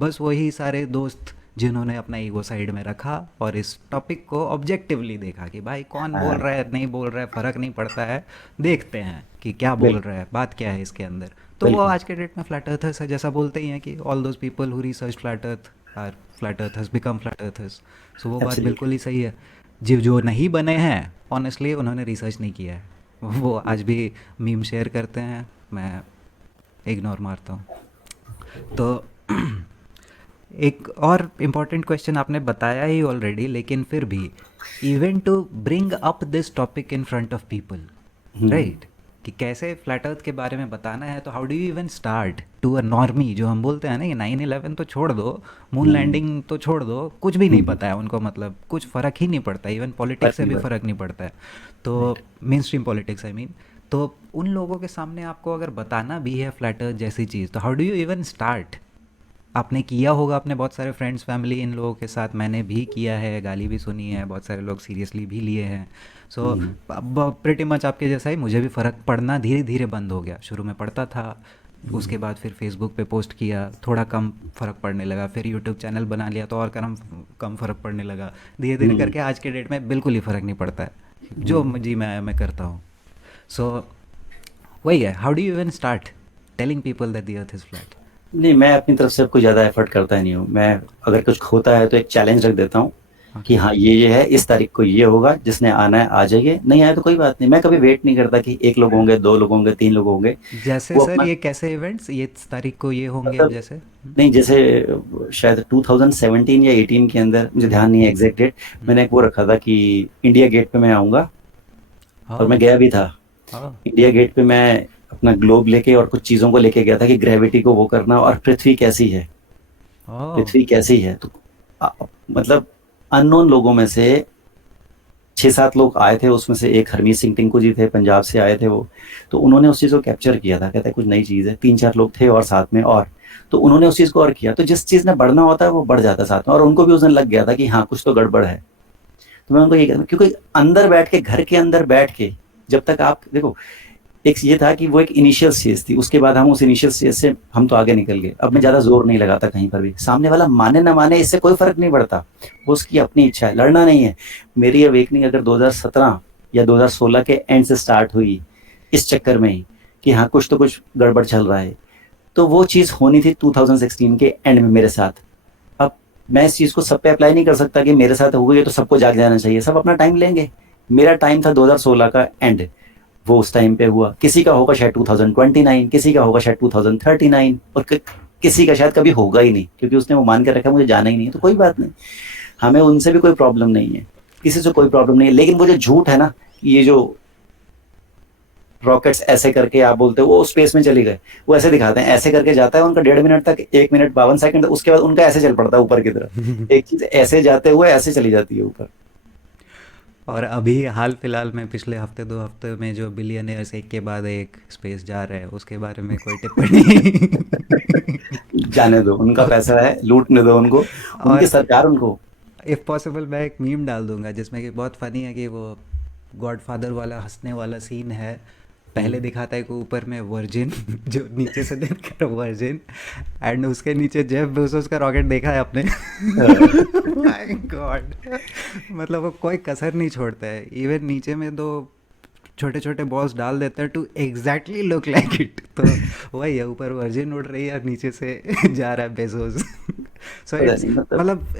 बस वही सारे दोस्त जिन्होंने अपना ईगो साइड में रखा और इस टॉपिक को ऑब्जेक्टिवली देखा कि भाई कौन बोल हाँ, रहा है नहीं बोल रहा है, फ़र्क नहीं पड़ता है, देखते हैं कि क्या बोल बिल्कुल, रहा है, बात क्या है इसके अंदर। तो वो बिल्कुल, आज के डेट में फ्लैट अर्थर्स है, जैसा बोलते ही हैं कि all those people who research flat earth are flat earthers become flat earthers. So वो बात बिल्कुल एब्सोल्युटली, ही सही है। जो नहीं बने हैं, ऑनेस्टली उन्होंने रिसर्च नहीं किया है, वो आज भी मीम शेयर करते हैं, मैं इग्नोर मारता हूँ। तो एक और इम्पॉर्टेंट क्वेश्चन आपने बताया ही ऑलरेडी, लेकिन फिर भी, even to bring up this topic in front of people, right, कि कैसे फ्लैट अर्थ के बारे में बताना है, तो how do you even start to a normie, जो हम बोलते हैं ना कि 9/11 तो छोड़ दो, मून लैंडिंग तो छोड़ दो, कुछ भी नहीं पता है उनको, मतलब कुछ फ़र्क ही नहीं पड़ता, इवन पॉलिटिक्स फर्क से नहीं भी पड़ता, फ़र्क नहीं पड़ता है। तो right, main stream politics I mean. तो उन लोगों के सामने आपको अगर बताना भी है फ्लैट अर्थ जैसी चीज़, तो how do you even start? आपने किया होगा अपने बहुत सारे फ्रेंड्स फैमिली इन लोगों के साथ, मैंने भी किया है, गाली भी सुनी है, बहुत सारे लोग सीरियसली भी लिए हैं। सो अब प्रिटी मच आपके जैसा ही मुझे भी फ़र्क पड़ना धीरे धीरे बंद हो गया। शुरू में पड़ता था, उसके बाद फिर फेसबुक पे पोस्ट किया, थोड़ा कम फ़र्क पड़ने लगा, फिर यूट्यूब चैनल बना लिया तो और कम कम फ़र्क पड़ने लगा, धीरे धीरे करके आज के डेट में बिल्कुल ही फ़र्क नहीं पड़ता है जो जी मैं करता हूँ। सो वही है, how do you even start telling people that the earth is flat? नहीं, मैं अपनी तरफ से कोई ज़्यादा एफर्ट करता ही नहीं हूँ। मैं अगर कुछ होता है तो एक चैलेंज रख देता हूँ कि ओके। हाँ ये है, इस तारीख को ये होगा, जिसने आना है आ जाइए, नहीं आया तो कोई बात नहीं। मैं कभी वेट नहीं करता कि 1 लोग होंगे, 2 लोग होंगे, 3 लोग होंगे। जैसे वो सर अपना ये कैसे इवेंट्स, ये इस तारीख को ये होंगे अब मतलब, जैसे? नहीं जैसे शायद 2017 या 18 के अंदर, मुझे ध्यान नहीं है एग्जैक्ट डेट, मैंने एक वो रखा था कि इंडिया गेट पे मैं आऊँगा, और हाँ। मैं गया भी था। हाँ। इंडिया गेट पे मैं अपना ग्लोब लेके और कुछ चीज़ों को लेके गया था कि ग्रेविटी को वो करना, और पृथ्वी कैसी है, हाँ। पृथ्वी कैसी है। तो अ, मतलब अननोन लोगों में से 6-7 लोग आए थे, उसमें से एक हरमीत सिंह टिंकू जी थे, पंजाब से आए थे वो। तो उन्होंने उस चीज़ को कैप्चर किया था, कहते हैं कुछ नई चीज़ है, 3-4 लोग थे और साथ में, और तो उन्होंने उस चीज़ को और किया, तो जिस चीज़ ने बढ़ना होता है वो बढ़ जाता है साथ में, और उनको भी उस दिन लग गया था कि हाँ कुछ तो गड़बड़ है। तो मैं उनको ये कहता हूँ, क्योंकि अंदर बैठ के, घर के अंदर बैठ के, जब तक आप देखो, एक ये था कि वो एक इनिशियल स्टेज थी, उसके बाद हम उस इनिशियल स्टेज से हम तो आगे निकल गए। अब मैं ज्यादा जोर नहीं लगाता कहीं पर भी, सामने वाला माने ना माने इससे कोई फर्क नहीं पड़ता, वो उसकी अपनी इच्छा है, लड़ना नहीं है। मेरी अवेकनिंग अगर 2017 या 2016 के एंड से स्टार्ट हुई, इस चक्कर में ही कि हाँ कुछ तो कुछ गड़बड़ चल रहा है, तो वो चीज होनी थी 2016 के एंड में मेरे साथ। अब मैं इस चीज को सब पे अप्लाई नहीं कर सकता कि मेरे साथ हो गई तो सबको जाग जाना चाहिए, सब अपना टाइम लेंगे। मेरा टाइम था 2016 का एंड, वो उस टाइम पे हुआ। किसी का होगा शायद 2029, किसी का होगा शायद 2039, और किसी का शायद कभी होगा ही नहीं, क्योंकि उसने वो मान कर रखा मुझे जाना ही नहीं है। तो कोई बात नहीं, हमें उनसे भी कोई प्रॉब्लम नहीं है, किसी से कोई प्रॉब्लम नहीं है। लेकिन वो जो झूठ है ना, ये जो रॉकेट्स ऐसे करके आप बोलते हो वो स्पेस में चले गए, वो ऐसे दिखाते हैं, ऐसे करके जाता है उनका 1.5 मिनट तक, 1 मिनट 52 सेकंड, उसके बाद उनका ऐसे चल पड़ता है ऊपर की तरफ। एक चीज ऐसे जाते हुए ऐसे चली जाती है ऊपर। और अभी हाल फिलहाल में पिछले हफ्ते 2 हफ्ते में जो बिलियनियर्स एक के बाद एक स्पेस जा रहे हैं, उसके बारे में कोई टिप्पणी? जाने दो, उनका पैसा है, लूटने दो उनको, उनकी और सरकार उनको। इफ़ पॉसिबल मैं एक मीम डाल दूंगा जिसमें कि बहुत फनी है कि वो गॉडफादर वाला हंसने वाला सीन है। पहले दिखाता है कि ऊपर में वर्जिन जो नीचे से देखकर वर्जिन, एंड उसके नीचे जेफ बेजोस का रॉकेट देखा है आपने? माय गॉड, मतलब वो कोई कसर नहीं छोड़ता है, इवन नीचे में दो छोटे छोटे बॉल्स डाल देते हैं to exactly look like it. तो वही है, ऊपर वर्जिन उड़ रही है और नीचे से जा रहा है बेजोस। सो पता इट्स नहीं मतलब। मतलब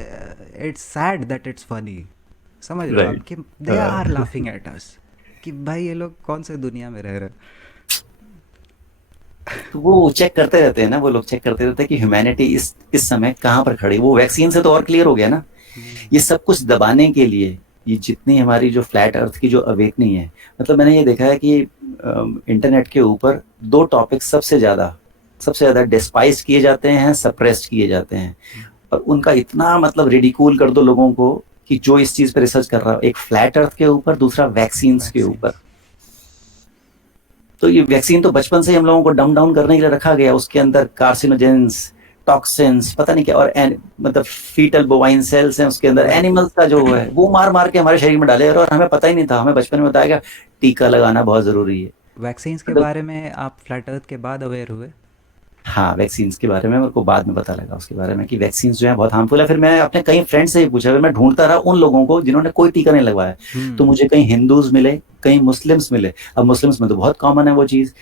it's sad that it's funny, समझ रहे हो आप राइट। कि they are laughing at us, कि भाई ये लोग कौन से दुनिया में रह रहे हैं। तो वो चेक करते रहते हैं ना, वो लोग चेक करते रहते हैं कि ह्यूमैनिटी इस समय कहाँ पर खड़ी। वो वैक्सीन से तो और क्लियर हो गया ना। ये सब कुछ दबाने के लिए, ये जितनी हमारी जो फ्लैट अर्थ की जो अवेकनिंग है, मतलब मैंने ये देखा है कि इंटरनेट के ऊपर दो टॉपिक सबसे ज्यादा डिस्पाइस किए जाते हैं, सप्रेस्ड किए जाते हैं, और उनका इतना मतलब रिडिकूल कर दो लोगों को कि जो इस चीज पे रिसर्च कर रहा है, एक फ्लैट अर्थ के ऊपर, दूसरा वैक्सीन के वैक्सीन। ऊपर। तो ये वैक्सीन तो बचपन से ही हम लोगों को डम डाउन करने के लिए रखा गया, उसके अंदर कार्सिनोजेंस, टॉक्सिन्स, पता नहीं क्या, और मतलब फीटल बोवाइन सेल्स हैं उसके अंदर, वही एनिमल्स का जो है वो मार मार के हमारे शरीर में डाले, और हमें पता ही नहीं था। हमें बचपन में बताया गया टीका लगाना बहुत जरूरी है। वैक्सीन्स के मतलब बारे में आप फ्लैट अर्थ के बाद अवेयर हुए? हाँ, वैक्सीन के बारे में मेरे को बाद में पता लगा उसके बारे में कि वैक्सीन जो है बहुत हार्मफुल है। फिर मैं अपने कई फ्रेंड से ही पूछा, फिर मैं ढूंढता रहा उन लोगों को जिन्होंने कोई टीका नहीं लगवाया। तो हम्म। मुझे कहीं हिंदूज मिले, कहीं मुस्लिम्स मिले। अब मुस्लिम्स में तो बहुत कॉमन है वो चीज़।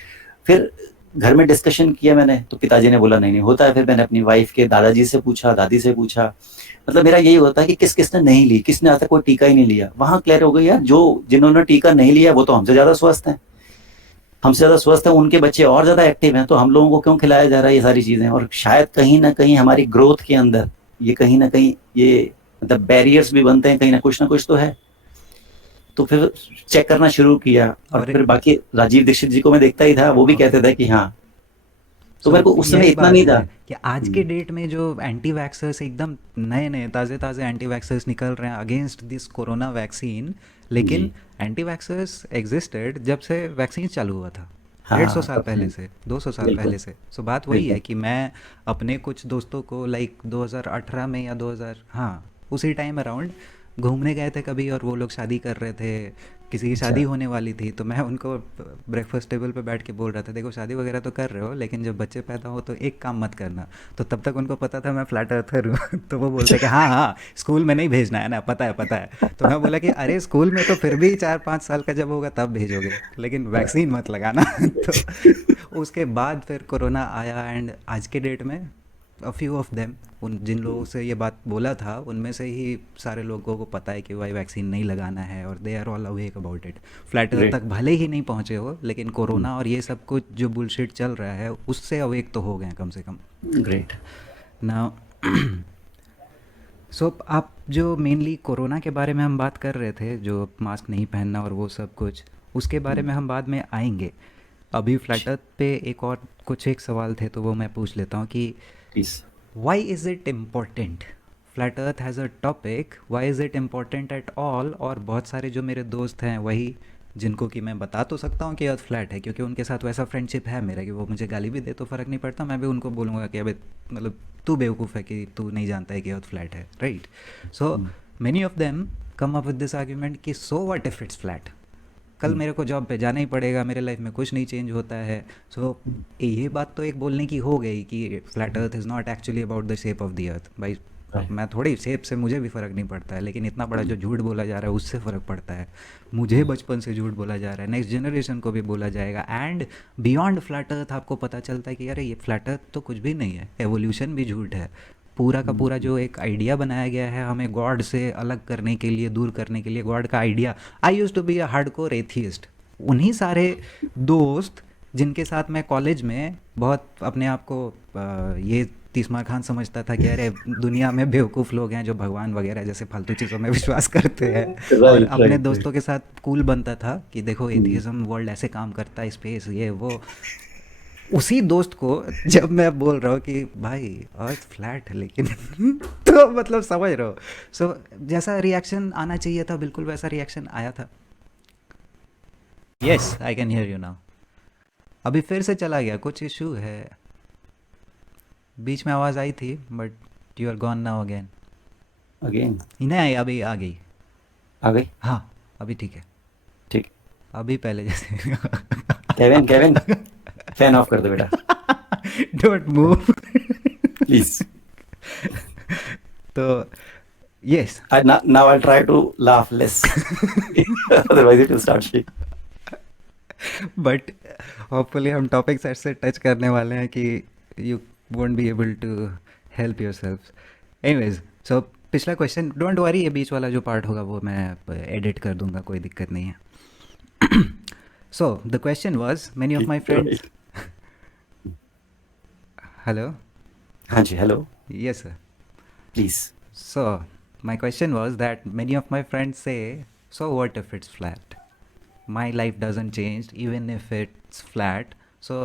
फिर घर में डिस्कशन किया मैंने, तो पिताजी ने बोला नहीं नहीं होता है। फिर मैंने अपनी वाइफ के दादाजी से पूछा, दादी से पूछा। मतलब मेरा यही होता है कि किस किसने नहीं ली, किसने आज तक कोई टीका ही नहीं लिया। वहां क्लियर हो गई यार, जो जिन्होंने टीका नहीं लिया वो तो हमसे ज्यादा स्वस्थ हैं, हमसे ज्यादा स्वस्थ हैं, उनके बच्चे और ज्यादा एक्टिव हैं। तो हम लोगों को क्यों खिलाया जा रहा है ये सारी चीजें? और शायद कहीं ना कहीं हमारी ग्रोथ के अंदर ये कहीं ना कहीं ये मतलब बैरियर्स भी बनते हैं, कहीं ना कुछ तो है। तो फिर चेक करना शुरू किया, और और फिर बाकी राजीव दीक्षित जी को मैं देखता ही था, वो भी कहते थे कि हाँ। तो सो मेरे को उस समय यही इतना बात नहीं था। है कि आज के डेट में जो एंटी वैक्सर्स एकदम नए नए ताज़े ताज़े एंटी वैक्सर्स निकल रहे हैं अगेंस्ट दिस कोरोना वैक्सीन, लेकिन जी। एंटी वैक्सर्स एग्जिस्टेड जब से वैक्सीन चालू हुआ था, 150 साल हाँ, तब पहले से। से, 200 साल बिल्कुल, पहले से। सो बात वही है बिल्कुल। कि मैं अपने कुछ दोस्तों को लाइक 2018 में या 2000, हाँ उसी टाइम अराउंड घूमने गए थे कभी, और वो लोग शादी कर रहे थे, किसी की अच्छा। शादी होने वाली थी। तो मैं उनको ब्रेकफास्ट टेबल पे बैठ के बोल रहा था, देखो शादी वगैरह तो कर रहे हो, लेकिन जब बच्चे पैदा हो तो एक काम मत करना। तो तब तक उनको पता था मैं फ्लैट अर्थर हूँ। तो वो बोलते कि हाँ हाँ स्कूल में नहीं भेजना है ना, पता है पता है। तो मैं बोला कि अरे स्कूल में तो फिर भी 4-5 साल का जब होगा तब भेजोगे, लेकिन वैक्सीन मत लगाना। तो उसके बाद फिर कोरोना आया, एंड आज के डेट में अ फ्यू ऑफ देम, उन जिन लोगों से ये बात बोला था उनमें से ही सारे लोगों को पता है कि भाई वैक्सीन नहीं लगाना है, और they are all awake about it. Flat earth great. तक भले ही नहीं पहुँचे हो, लेकिन कोरोना और ये सब कुछ जो बुलशिट चल रहा है उससे अवेक तो हो गए हैं कम से कम ग्रेट। ना। सो आप जो मेनली कोरोना के बारे में हम बात कर रहे थे, जो मास्क नहीं पहनना और वो सब कुछ, उसके बारे में हम बाद में आएंगे। अभी फ्लैट अर्थ पे एक और कुछ एक सवाल थे, तो वो मैं पूछ लेता हूँ कि please. why is it important, flat earth has a topic, why is it important at all? और बहुत सारे जो मेरे दोस्त हैं वही, जिनको कि मैं बता तो सकता हूँ कि अर्थ फ्लैट है, क्योंकि उनके साथ वैसा फ्रेंडशिप है मेरा कि वो मुझे गाली भी दे तो फ़र्क नहीं पड़ता, मैं भी उनको बोलूँगा कि अबे मतलब तू बेवकूफ़ है कि तू नहीं जानता है कि अर्थ फ्लैट है, right? So many of them come up with this argument कि so what if it's flat, कल मेरे को जॉब पे जाना ही पड़ेगा, मेरे लाइफ में कुछ नहीं चेंज होता है. सो ये बात तो एक बोलने की हो गई कि flat earth is not actually about the shape of the earth. भाई मैं थोड़ी शेप से मुझे भी फ़र्क नहीं पड़ता है, लेकिन इतना बड़ा जो झूठ बोला जा रहा है उससे फ़र्क पड़ता है. मुझे बचपन से झूठ बोला जा रहा है, नेक्स्ट जनरेशन को भी बोला जाएगा. एंड बियॉन्ड फ्लैट अर्थ आपको पता चलता है कि अरे ये फ्लैट अर्थ तो कुछ भी नहीं है, एवोल्यूशन भी झूठ है. पूरा का पूरा जो एक आइडिया बनाया गया है हमें गॉड से अलग करने के लिए, दूर करने के लिए, गॉड का idea. I used to be a hardcore atheist. उन्हीं सारे दोस्त जिनके साथ मैं कॉलेज में बहुत अपने आप को ये तीस्मार खान समझता था कि अरे दुनिया में बेवकूफ़ लोग हैं जो भगवान वगैरह जैसे फालतू चीज़ों में विश्वास करते हैं. और अपने दोस्तों के साथ कूल बनता था कि देखो एथिज्म वर्ल्ड ऐसे काम करता है, स्पेस ये वो. उसी दोस्त को जब मैं बोल रहा हूँ कि भाई अर्थ फ्लैट है लेकिन तो मतलब समझ रहे हो. सो जैसा रिएक्शन आना चाहिए था बिल्कुल वैसा रिएक्शन आया था. Yes I can hear you now. अभी फिर से चला गया, कुछ इशू है. बीच में आवाज़ आई थी but you are gone now again. Again नहीं अभी आ गई. आ गई? हाँ अभी ठीक है. ठीक. अभी पहले जैसे केविन फैन ऑफ कर दो बेटा. Don't move please. तो yes now I'll try to laugh less. Otherwise it will start shaking. But hopefully हम टॉपिक्स ऐसे टच करने वाले हैं कि you won't be able to help yourself. Anyways so पिछला क्वेश्चन, डोंट वरी, ये बीच वाला जो पार्ट होगा वो मैं एडिट कर दूंगा, कोई दिक्कत नहीं है. So the question was many of my friends. Hello. हाँ जी, hello. Yes sir. Please. So, my question was that many of my friends say, so what if it's flat? My life doesn't change even if it's flat. So,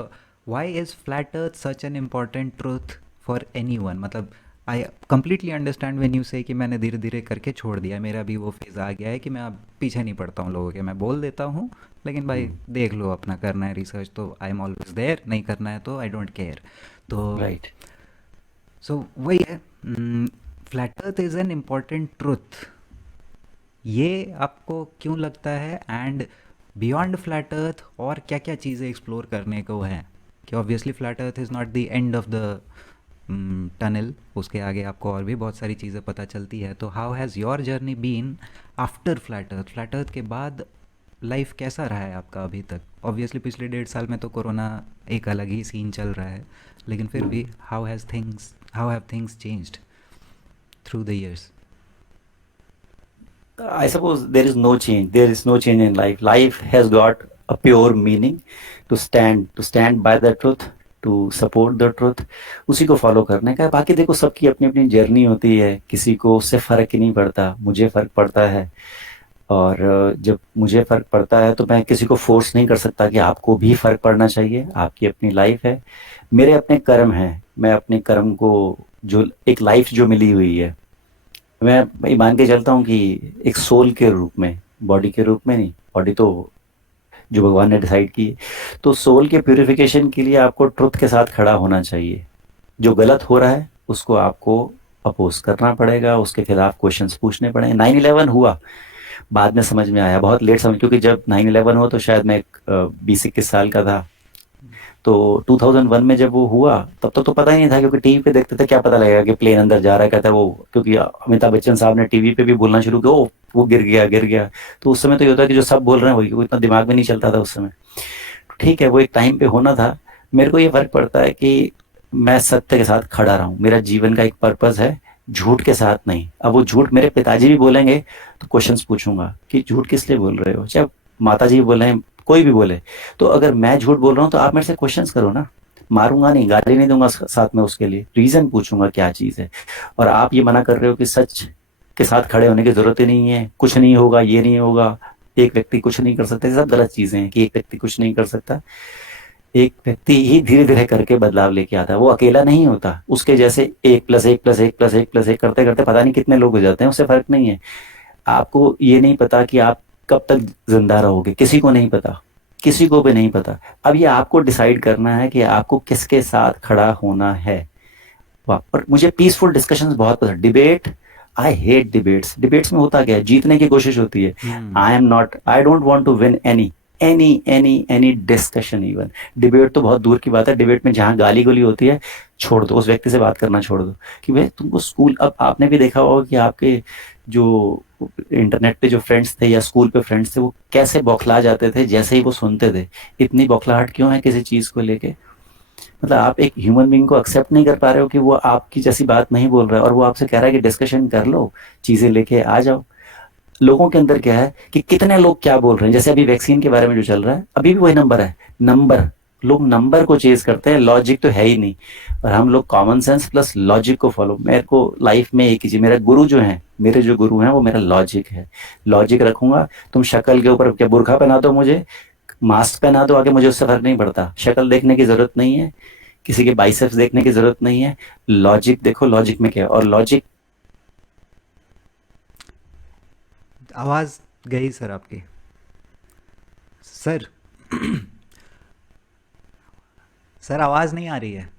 why is flat earth such an important truth for anyone? मतलब I completely understand when you say कि मैंने धीरे धीरे करके छोड़ दिया, मेरा भी वो फेज़ आ गया है कि मैं अब पीछे नहीं पड़ता हूँ लोगों के, मैं बोल देता हूँ लेकिन भाई देख लो, अपना करना है रिसर्च तो आई एम ऑलवेज देयर, नहीं करना है तो आई डोंट केयर. तो राइट. सो वही है, flat earth is an important truth. ये आपको क्यों लगता है? एंड बियॉन्ड फ्लैट अर्थ और क्या क्या चीज़ें एक्सप्लोर करने को हैं? कि obviously flat earth is not the end of the tunnel, उसके आगे आपको और भी बहुत सारी चीज़ें पता चलती है. तो how has your journey been after flat earth? Flat earth के बाद लाइफ कैसा रहा है आपका अभी तक? ऑब्वियसली पिछले 1.5 साल में तो कोरोना एक अलग ही सीन चल रहा है, लेकिन फिर भी how have things changed through the years? I suppose there is no change. There is no change in life. Life has got a pure meaning. To stand by the truth, to support the truth. उसी को follow करने का है. बाकी देखो सबकी अपनी अपनी जर्नी होती है, किसी को उससे फ़र्क ही नहीं पड़ता. मुझे फ़र्क पड़ता है, और जब मुझे फ़र्क पड़ता है तो मैं किसी को फोर्स नहीं कर सकता कि आपको भी फ़र्क पड़ना चाहिए. आपकी अपनी लाइफ है, मेरे अपने कर्म हैं. मैं अपने कर्म को, जो एक लाइफ जो मिली हुई है, मैं भाई मान के चलता हूँ कि एक सोल के रूप में, बॉडी के रूप में नहीं. बॉडी तो जो भगवान ने डिसाइड की है. तो सोल के प्यूरिफिकेशन के लिए आपको ट्रुथ के साथ खड़ा होना चाहिए. जो गलत हो रहा है उसको आपको अपोज करना पड़ेगा, उसके खिलाफ क्वेश्चंस पूछने पड़ेंगे. 9/11 हुआ, बाद में समझ में आया, बहुत लेट समझ, क्योंकि जब 9/11 हुआ तो शायद मैं 20-21 साल का था. तो 2001 में जब वो हुआ तब तक तो पता ही नहीं था, क्योंकि टीवी पे देखते थे, क्या पता लगेगा कि प्लेन अंदर जा रहा है. कहता है वो, क्योंकि अमिताभ बच्चन साहब ने टीवी पे भी बोलना शुरू किया, ओ वो गिर गया. तो उस समय तो ये होता है कि जो सब बोल रहे हैं वही, क्योंकि इतना दिमाग में नहीं चलता था उस समय. ठीक है, वो एक टाइम पे होना था. मेरे को ये फर्क पड़ता है कि मैं सत्य के साथ खड़ा रहूं. मेरा जीवन का एक पर्पस है, झूठ के साथ नहीं. अब वो झूठ मेरे पिताजी भी बोलेंगे तो क्वेश्चंस पूछूंगा कि झूठ किस लिए बोल रहे हो. चाहे माता जी बोले, कोई भी बोले, तो अगर मैं झूठ बोल रहा हूँ तो आप मेरे से क्वेश्चंस करो ना. मारूंगा नहीं, गाली नहीं दूंगा साथ में, उसके लिए रीजन पूछूंगा क्या चीज़ है. और आप ये मना कर रहे हो कि सच के साथ खड़े होने की जरूरत ही नहीं है, कुछ नहीं होगा, ये नहीं होगा, एक व्यक्ति कुछ नहीं कर सकता. सब गलत चीजें हैं कि एक व्यक्ति कुछ नहीं कर सकता. एक व्यक्ति ही धीरे धीरे करके बदलाव लेके आता है. वो अकेला नहीं होता, उसके जैसे 1+1+1+1+1 करते करते पता नहीं कितने लोग हो जाते हैं. उससे फर्क नहीं है. आपको ये नहीं पता कि आप कब तक जिंदा रहोगे, किसी को नहीं पता, किसी को भी नहीं पता. अब ये आपको डिसाइड करना है कि आपको किसके साथ खड़ा होना है. और मुझे पीसफुल डिस्कशंस बहुत पसंद. Debate I hate debates. Debates में होता क्या है, जीतने की कोशिश होती है। हम्म। I don't want to win any discussion even. Debate तो बहुत दूर की बात है। डिबेट में जहाँ गाली गोली होती है, छोड़ दो, उस व्यक्ति से बात करना छोड़ दो। कि भाई तुमको स्कूल, अब आपने भी देखा होगा कि आपके जो इंटरनेट पे जो फ्रेंड्स थे या स्कूल पे फ्रेंड्स थे, वो कैसे बौखला जाते थे जैसे ही वो सुनते थे। इतनी बौखलाहट क्यों है किसी चीज को लेके? मतलब आप एक ह्यूमन बीइंग को एक्सेप्ट नहीं कर पा रहे हो कि वो आपकी जैसी बात नहीं बोल रहा है, और वो आपसे कह रहा है कि डिस्कशन कर लो, चीजें लेके आ जाओ। लोगों के अंदर क्या है कि कितने लोग क्या बोल रहे हैं। जैसे अभी वैक्सीन के बारे में जो चल रहा है, अभी भी वही नंबर है, नंबर। लोग नंबर को चेज करते हैं, लॉजिक तो है ही नहीं। और हम लोग कॉमन सेंस प्लस लॉजिक को फॉलो। मेरे को लाइफ में एक ही चीज, मेरा गुरु जो है, मेरे जो गुरु हैं वो मेरा लॉजिक है। लॉजिक रखूंगा। तुम शक्ल के ऊपर क्या बुरखा पहना दो मुझे, मास्क पहना दो आगे, मुझे उससे फर्क नहीं पड़ता। शक्ल देखने की जरूरत नहीं है, किसी के बाइसेप्स देखने की जरूरत नहीं है। लॉजिक देखो, लॉजिक में क्या है। और लॉजिक, आवाज़ गई सर आपकी। सर, सर आवाज़ नहीं आ रही है।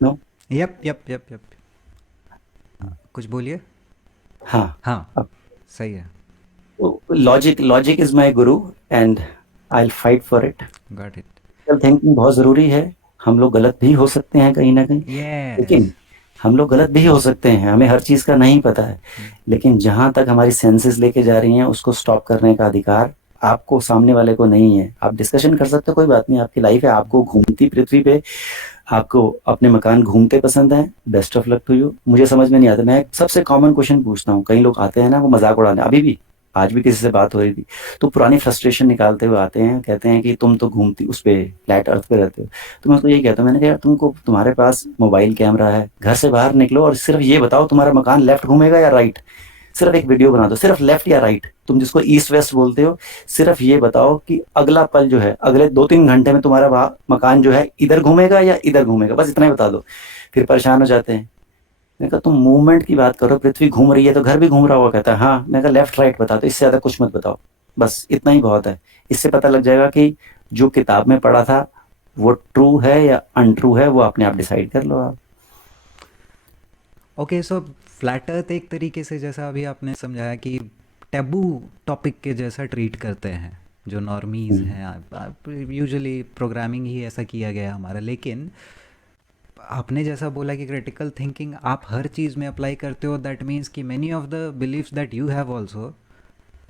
No. Yup yup yup yup. कुछ बोलिए। हाँ। हाँ, अब सही है। Logic, logic is my guru and I will fight for it. Got it. Thinking बहुत जरूरी है। हम लोग गलत भी हो सकते हैं कहीं ना कहीं, यस। लेकिन हम लोग गलत भी हो सकते हैं, हमें हर चीज का नहीं पता है। लेकिन जहां तक हमारी सेंसेस लेके जा रही हैं, उसको स्टॉप करने का अधिकार आपको, सामने वाले को नहीं है। आप डिस्कशन कर सकते हो, कोई बात नहीं, आपकी लाइफ है। आपको घूमती पृथ्वी पे, आपको अपने मकान घूमते पसंद है, best of luck to you. मुझे समझ में नहीं आता। मैं सबसे कॉमन क्वेश्चन पूछता हूँ, कई लोग आते हैं ना, वो मजाक उड़ाने, अभी भी आज भी किसी से बात हो रही थी, तो पुरानी फ्रस्ट्रेशन निकालते हुए आते हैं, कहते हैं कि तुम तो घूमती उस पे, फ्लैट अर्थ पे रहते हो। तो मैं उसको यही कहता हूँ, मैंने कहा यार, तुमको, तुम्हारे पास मोबाइल कैमरा है, घर से बाहर निकलो और सिर्फ ये बताओ तुम्हारा मकान लेफ्ट घूमेगा या राइट। सिर्फ एक वीडियो बना दो, सिर्फ लेफ्ट या राइट, तुम जिसको ईस्ट वेस्ट बोलते हो। सिर्फ ये बताओ कि अगला पल जो है, अगले 2-3 घंटे में तुम्हारा मकान जो है इधर घूमेगा या इधर घूमेगा, बस इतना ही बता दो। फिर परेशान हो जाते हैं। मैंने कहा तुम मूवमेंट की बात करो, पृथ्वी घूम रही है तो घर भी घूम रहा होगा। कहता है हाँ। मैंने कहा लेफ्ट राइट बता दो, इससे ज्यादा कुछ मत बताओ, बस इतना ही बहुत है। इससे पता लग जाएगा कि जो किताब में पढ़ा था वो ट्रू है या अनट्रू है, वो अपने आप डिसाइड कर लो आप। ओके, सो फ्लैट अर्थ एक तरीके से, जैसा अभी आपने समझाया, कि टैबू टॉपिक के जैसा ट्रीट करते हैं जो नॉर्मीज़ हम्म, हैं। यूजुअली प्रोग्रामिंग ही ऐसा किया गया है हमारा। लेकिन आपने जैसा बोला कि क्रिटिकल थिंकिंग आप हर चीज़ में अप्लाई करते हो, दैट मीन्स कि many of the believes that you have also,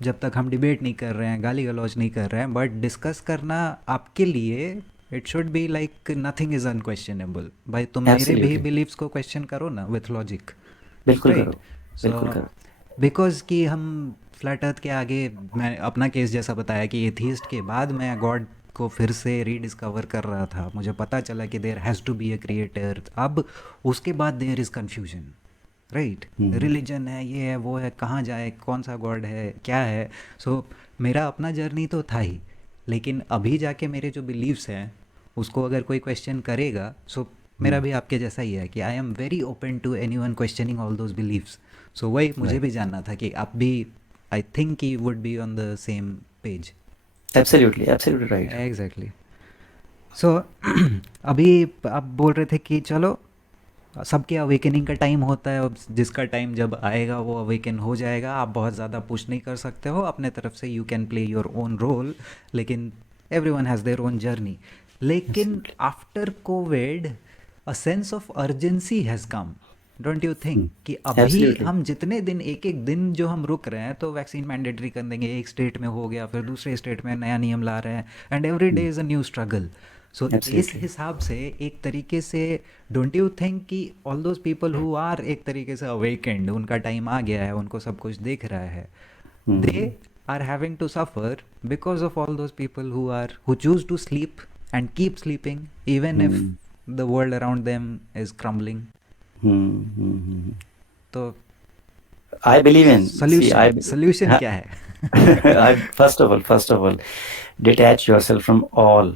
जब तक हम डिबेट नहीं कर रहे हैं, गाली गलौज नहीं कर रहे हैं, बट डिस्कस करना आपके लिए, it should be like nothing is unquestionable. भाई तुम मेरे भी एब्सोल्युटली। बिलीव्स को क्वेश्चन करो ना विथ लॉजिक। बिल्कुल राइट। करो, सो बिल्कुल करो। बिकॉज कि हम फ्लैट अर्थ के आगे, मैं अपना केस जैसा बताया कि एथीस्ट के बाद मैं गॉड को फिर से रीडिस्कवर कर रहा था, मुझे पता चला कि there has to be a creator. अब उसके बाद there is confusion. Right. Hmm, religion है, ये है, वो है, कहाँ जाए, कौन सा गॉड है, क्या है। सो मेरा अपना जर्नी तो था ही, लेकिन अभी जाके मेरे जो बिलीव्स हैं उसको अगर कोई क्वेश्चन करेगा, सो मेरा हम्म, भी आपके जैसा ही है कि I am very open to anyone questioning all those beliefs. So वही मुझे राइट। भी जानना था कि आप भी, I think he would be on the same page. Absolutely, absolutely right. Exactly. So अभी आप बोल रहे थे कि चलो सबके अवेकनिंग का टाइम होता है, और जिसका टाइम जब आएगा वो अवेकन हो जाएगा। आप बहुत ज़्यादा पुश नहीं कर सकते हो अपने तरफ से, you can play your own role, लेकिन everyone has their own journey. लेकिन after Covid a sense of urgency has come, don't you think कि अभी एब्सोल्युटली। हम जितने दिन, एक एक दिन जो हम रुक रहे हैं, तो वैक्सीन मैंडेटरी कर देंगे, एक स्टेट में हो गया, फिर दूसरे स्टेट में नया नियम ला रहे हैं, and every day is a new struggle. So इस एब्सोल्युटली। हिसाब से एक तरीके से डोंट यू थिंक कि all those people who are एक तरीके से अवेकेंड, उनका टाइम आ गया है, उनको सब कुछ दिख रहा है, they hmm, are having to suffer because of all those people who choose to sleep and keep sleeping even if hmm, the world around them is crumbling. हुँ, हुँ, हुँ। तो आई बिलीव इन सी solution आई solution हाँ, क्या है? I first of all, detach yourself from all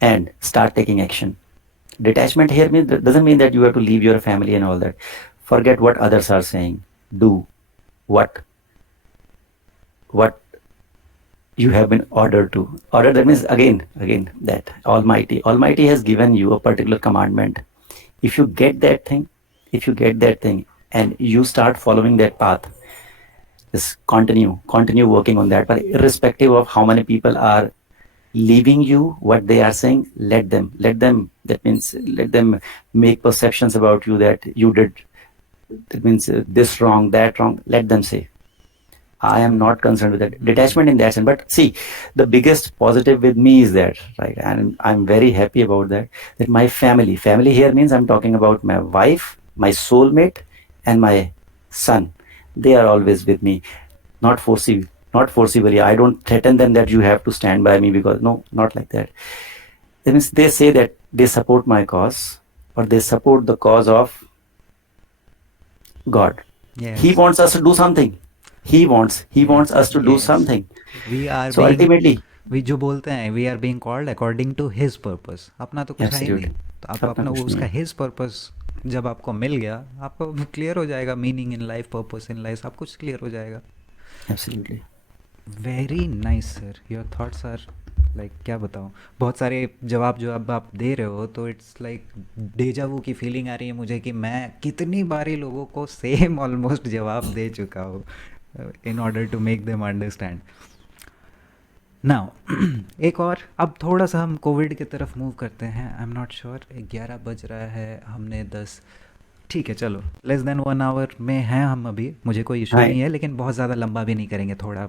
and start taking action. Detachment here doesn't mean that you have to leave your family and all that. Forget what others are saying. Do what what you have been ordered to. Order, that means again that Almighty has given you a particular commandment. If you get that thing, if you get that thing and you start following that path, just continue working on that. But irrespective of how many people are leaving you, what they are saying, let them, that means let them make perceptions about you that you did, that means this wrong, that wrong, let them say. I am Right. not concerned with that. Detachment in that sense. But see, the biggest positive with me is that, right? And I'm very happy about that. That my family here means I'm talking about my wife, my soulmate, and my son. They are always with me. Not forcibly, not forcibly. I don't threaten them that you have to stand by me, because no, not like that. That means they say that they support my cause, or they support the cause of God. He Yes. wants us to do something. He wants Yes. us to do Yes. something. We are So being, ultimately, we जो बोलते हैं we are being called according to his purpose, अपना तो कुछ है ही नहीं, absolutely, तो आप अपना अपना वो कुछ नहीं उसका है। हिज पर्पस जब आपको मिल गया, आपको क्लियर हो जाएगा meaning in life, purpose in life, सब कुछ क्लियर हो जाएगा. Absolutely. Very nice sir, your thoughts are like, क्या बताऊँ, बहुत सारे जवाब जो अब आप दे रहे हो तो इट्स लाइक डेजावू की फीलिंग आ रही है मुझे कि मैं कितनी बारी लोगों को सेम ऑलमोस्ट जवाब दे चुका हूँ in order to make them understand. Now एक और, अब थोड़ा सा हम कोविड की तरफ मूव करते हैं. आई एम नॉट श्योर, 11 बज रहा है, हमने 10, ठीक है चलो, लेस देन 1 आवर में हैं हम अभी, मुझे कोई इशू हाँ, नहीं है, लेकिन बहुत ज़्यादा लंबा भी नहीं करेंगे, थोड़ा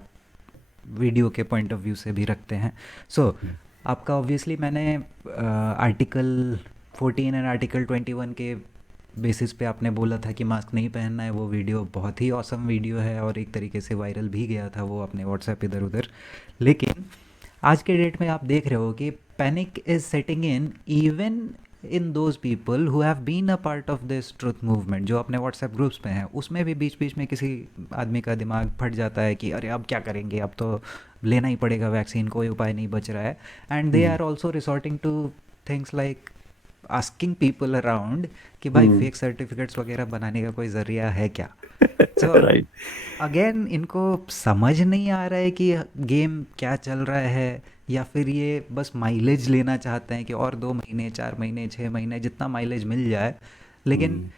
वीडियो के पॉइंट ऑफ व्यू से भी रखते हैं. सो आपका ऑब्वियसली मैंने आर्टिकल 14 एंड आर्टिकल 21 के बेसिस पे आपने बोला था कि मास्क नहीं पहनना है, वो वीडियो बहुत ही ऑसम वीडियो है और एक तरीके से वायरल भी गया था वो अपने व्हाट्सएप इधर उधर. लेकिन आज के डेट में आप देख रहे हो कि panic is setting in even in those people who have been a part of this truth movement, जो अपने व्हाट्सएप ग्रुप्स पे हैं, उसमें भी बीच बीच में किसी आदमी का दिमाग फट जाता है कि अरे अब क्या करेंगे, अब तो लेना ही पड़ेगा वैक्सीन, कोई उपाय नहीं बच रहा है. And they are also resorting to things like asking people around कि भाई फेक सर्टिफिकेट्स वगैरह बनाने का कोई ज़रिया है क्या. सो राइट। अगेन इनको समझ नहीं आ रहा है कि गेम क्या चल रहा है, या फिर ये बस माइलेज लेना चाहते हैं कि और 2 महीने, 4 महीने, 6 महीने, जितना माइलेज मिल जाए. लेकिन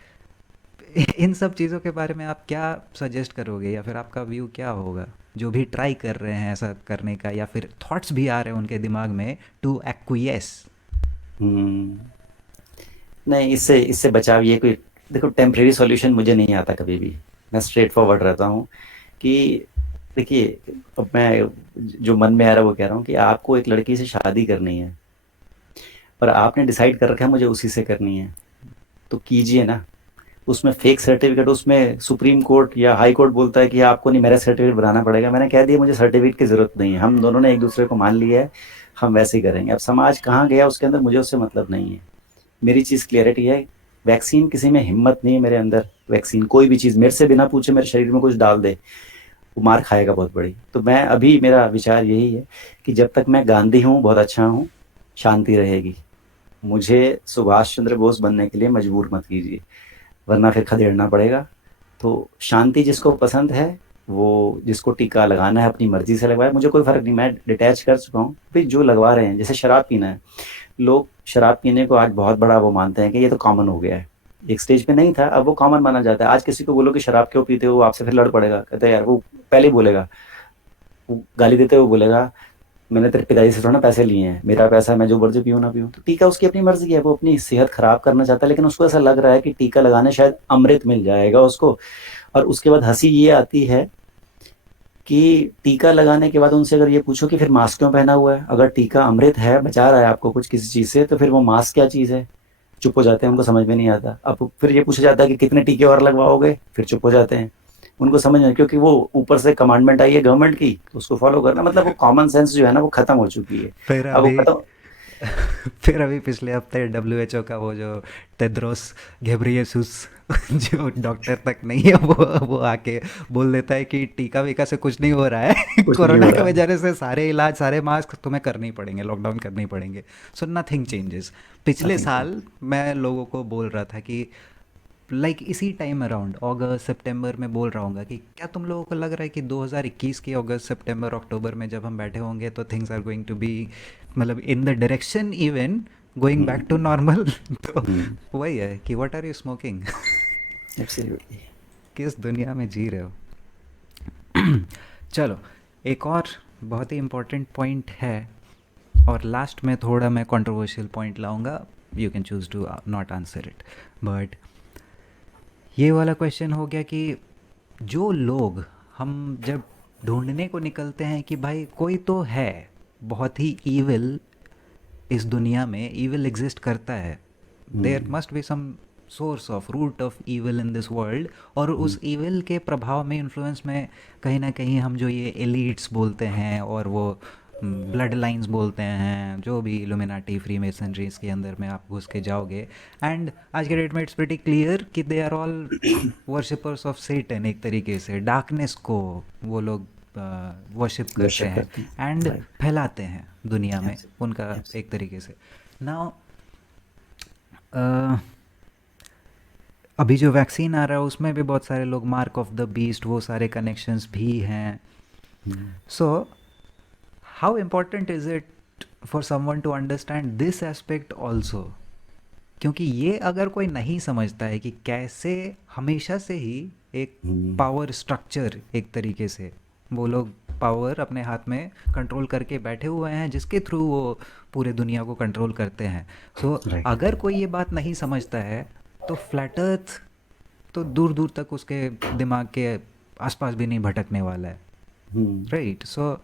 इन सब चीज़ों के बारे में आप क्या सजेस्ट करोगे, या फिर आपका व्यू क्या होगा, जो भी ट्राई कर रहे हैं ऐसा करने का, या फिर थॉट्स भी आ रहे हैं उनके दिमाग में टू एक्वियस. नहीं, इससे इससे बचाव ये कोई, देखो टेम्परेरी सॉल्यूशन मुझे नहीं आता कभी भी। मैं स्ट्रेट फॉरवर्ड रहता हूँ कि देखिए, अब मैं जो मन में आ रहा है वो कह रहा हूँ कि आपको एक लड़की से शादी करनी है और आपने डिसाइड कर रखा है मुझे उसी से करनी है, तो कीजिए ना। उसमें फेक सर्टिफिकेट, उसमें सुप्रीम कोर्ट या हाई कोर्ट बोलता है कि आपको नहीं मैरिज सर्टिफिकेट बनाना पड़ेगा। मैंने कह दिया मुझे सर्टिफिकेट की ज़रूरत नहीं है, हम दोनों ने एक दूसरे को मान लिया है, हम वैसे ही करेंगे। अब समाज कहाँ गया उसके अंदर मुझे उससे मतलब नहीं है। मेरी चीज़ क्लियरिटी है, वैक्सीन किसी में हिम्मत नहीं है मेरे अंदर। वैक्सीन कोई भी चीज़ मेरे से बिना पूछे मेरे शरीर में कुछ डाल दे, वो मार खाएगा बहुत बड़ी। तो मैं अभी, मेरा विचार यही है कि जब तक मैं गांधी हूँ, बहुत अच्छा हूँ, शांति रहेगी। मुझे सुभाष चंद्र बोस बनने के लिए मजबूर मत कीजिए, वरना फिर खदेड़ना पड़ेगा। तो शांति जिसको पसंद है, वो जिसको टीका लगाना है अपनी मर्जी से लगवाए, मुझे कोई फ़र्क नहीं, मैं डिटैच कर चुका हूँ। फिर जो लगवा रहे हैं, जैसे शराब पीना है, लोग शराब पीने को आज बहुत बड़ा वो मानते हैं कि ये तो कॉमन हो गया है। एक स्टेज पे नहीं था, अब वो कॉमन माना जाता है। आज किसी को बोलो कि शराब क्यों पीते हो, वो आपसे फिर लड़ पड़ेगा, कहता है यार, वो पहले ही बोलेगा, वो गाली देते हुए बोलेगा मैंने तेरे पिताजी से थोड़ा ना पैसे लिए हैं, मेरा पैसा है, मैं जो मर्जी पीऊँ ना पीऊँ। तो टीका उसकी अपनी मर्जी है, वो अपनी सेहत खराब करना चाहता है, लेकिन उसको ऐसा लग रहा है कि टीका लगाने शायद अमृत मिल जाएगा उसको। और उसके बाद हंसी ये आती है कि टीका लगाने के बाद उनसे अगर ये पूछो कि फिर मास्क क्यों पहना हुआ है? अगर टीका अमृत है, बचा रहा है आपको कुछ किसी चीज़ से, तो फिर वो मास्क क्या चीज़ है? चुप हो जाते हैं, उनको समझ में नहीं आता। अब फिर ये पूछा जाता है कि कितने टीके और लगवाओगे? फिर चुप हो जाते हैं। उनको समझ नहीं, क्योंकि वो ऊपर से कमांडमेंट आई है गवर्नमेंट की, तो उसको फॉलो करना, मतलब वो कॉमन सेंस जो है ना वो खत्म हो चुकी है। फिर अब वो अभी खत्म। फिर अभी पिछले हफ्ते डब्ल्यूएचओ का वो जो टेड्रोस घेब्रियेसुस जो डॉक्टर तक नहीं है, वो आके बोल देता है कि टीका वीका से कुछ नहीं हो रहा है कुछ नहीं कोरोना हो की रहा है। वजह से सारे इलाज सारे मास्क तुम्हें करने ही पड़ेंगे, लॉकडाउन करने ही पड़ेंगे। So nothing changes. पिछले नथिंग चेंज। साल मैं लोगों को बोल रहा था कि इसी टाइम अराउंड अगस्त सितंबर में बोल रहा हूँ कि क्या तुम लोगों को लग रहा है कि 2021 के अगस्त सितंबर अक्टूबर में जब हम बैठे होंगे तो things are going to be मतलब in the direction even going back to hmm. Normal. तो हम्म। वही है कि what are you smoking absolutely. किस दुनिया में जी रहे हो। चलो, एक और बहुत ही इम्पोर्टेंट पॉइंट है, और लास्ट में थोड़ा मैं कंट्रोवर्शियल पॉइंट लाऊंगा, you can choose to not answer it. But ये वाला क्वेश्चन हो गया कि जो लोग हम जब ढूंढने को निकलते हैं कि भाई कोई तो है बहुत ही ईविल, इस दुनिया में ईविल एग्जिस्ट करता है, there hmm. Must be some source of root of evil in this world, और हम्म। उस ईविल के प्रभाव में इन्फ्लुएंस में कहीं ना कहीं हम जो ये एलिट्स बोलते हैं और वो ब्लड लाइंस बोलते हैं, जो भी इल्यूमिनाटी फ्री मेसनरी इसके अंदर में आप घुस के जाओगे, एंड आज के डेट में इट्स प्रीटी क्लियर कि they are all worshippers of Satan, एक तरीके से डार्कनेस को वो लोग वर्शिप करते वर्शिप हैं करते हैं। And right. फैलाते हैं दुनिया में उनका एब्सोल्युटली। एक तरीके से। नाउ अभी जो वैक्सीन आ रहा है उसमें भी बहुत सारे लोग मार्क ऑफ द बीस्ट, वो सारे कनेक्शंस भी हैं। So how important is it for someone to understand this aspect also, क्योंकि ये अगर कोई नहीं समझता है कि कैसे हमेशा से ही एक पावर स्ट्रक्चर, एक तरीके से वो लोग पावर अपने हाथ में कंट्रोल करके बैठे हुए हैं जिसके थ्रू वो पूरे दुनिया को कंट्रोल करते हैं। सो राइट। अगर कोई ये बात नहीं समझता है तो फ्लैट अर्थ तो दूर दूर तक उसके दिमाग के आसपास भी नहीं भटकने वाला है, हम्म। Right. So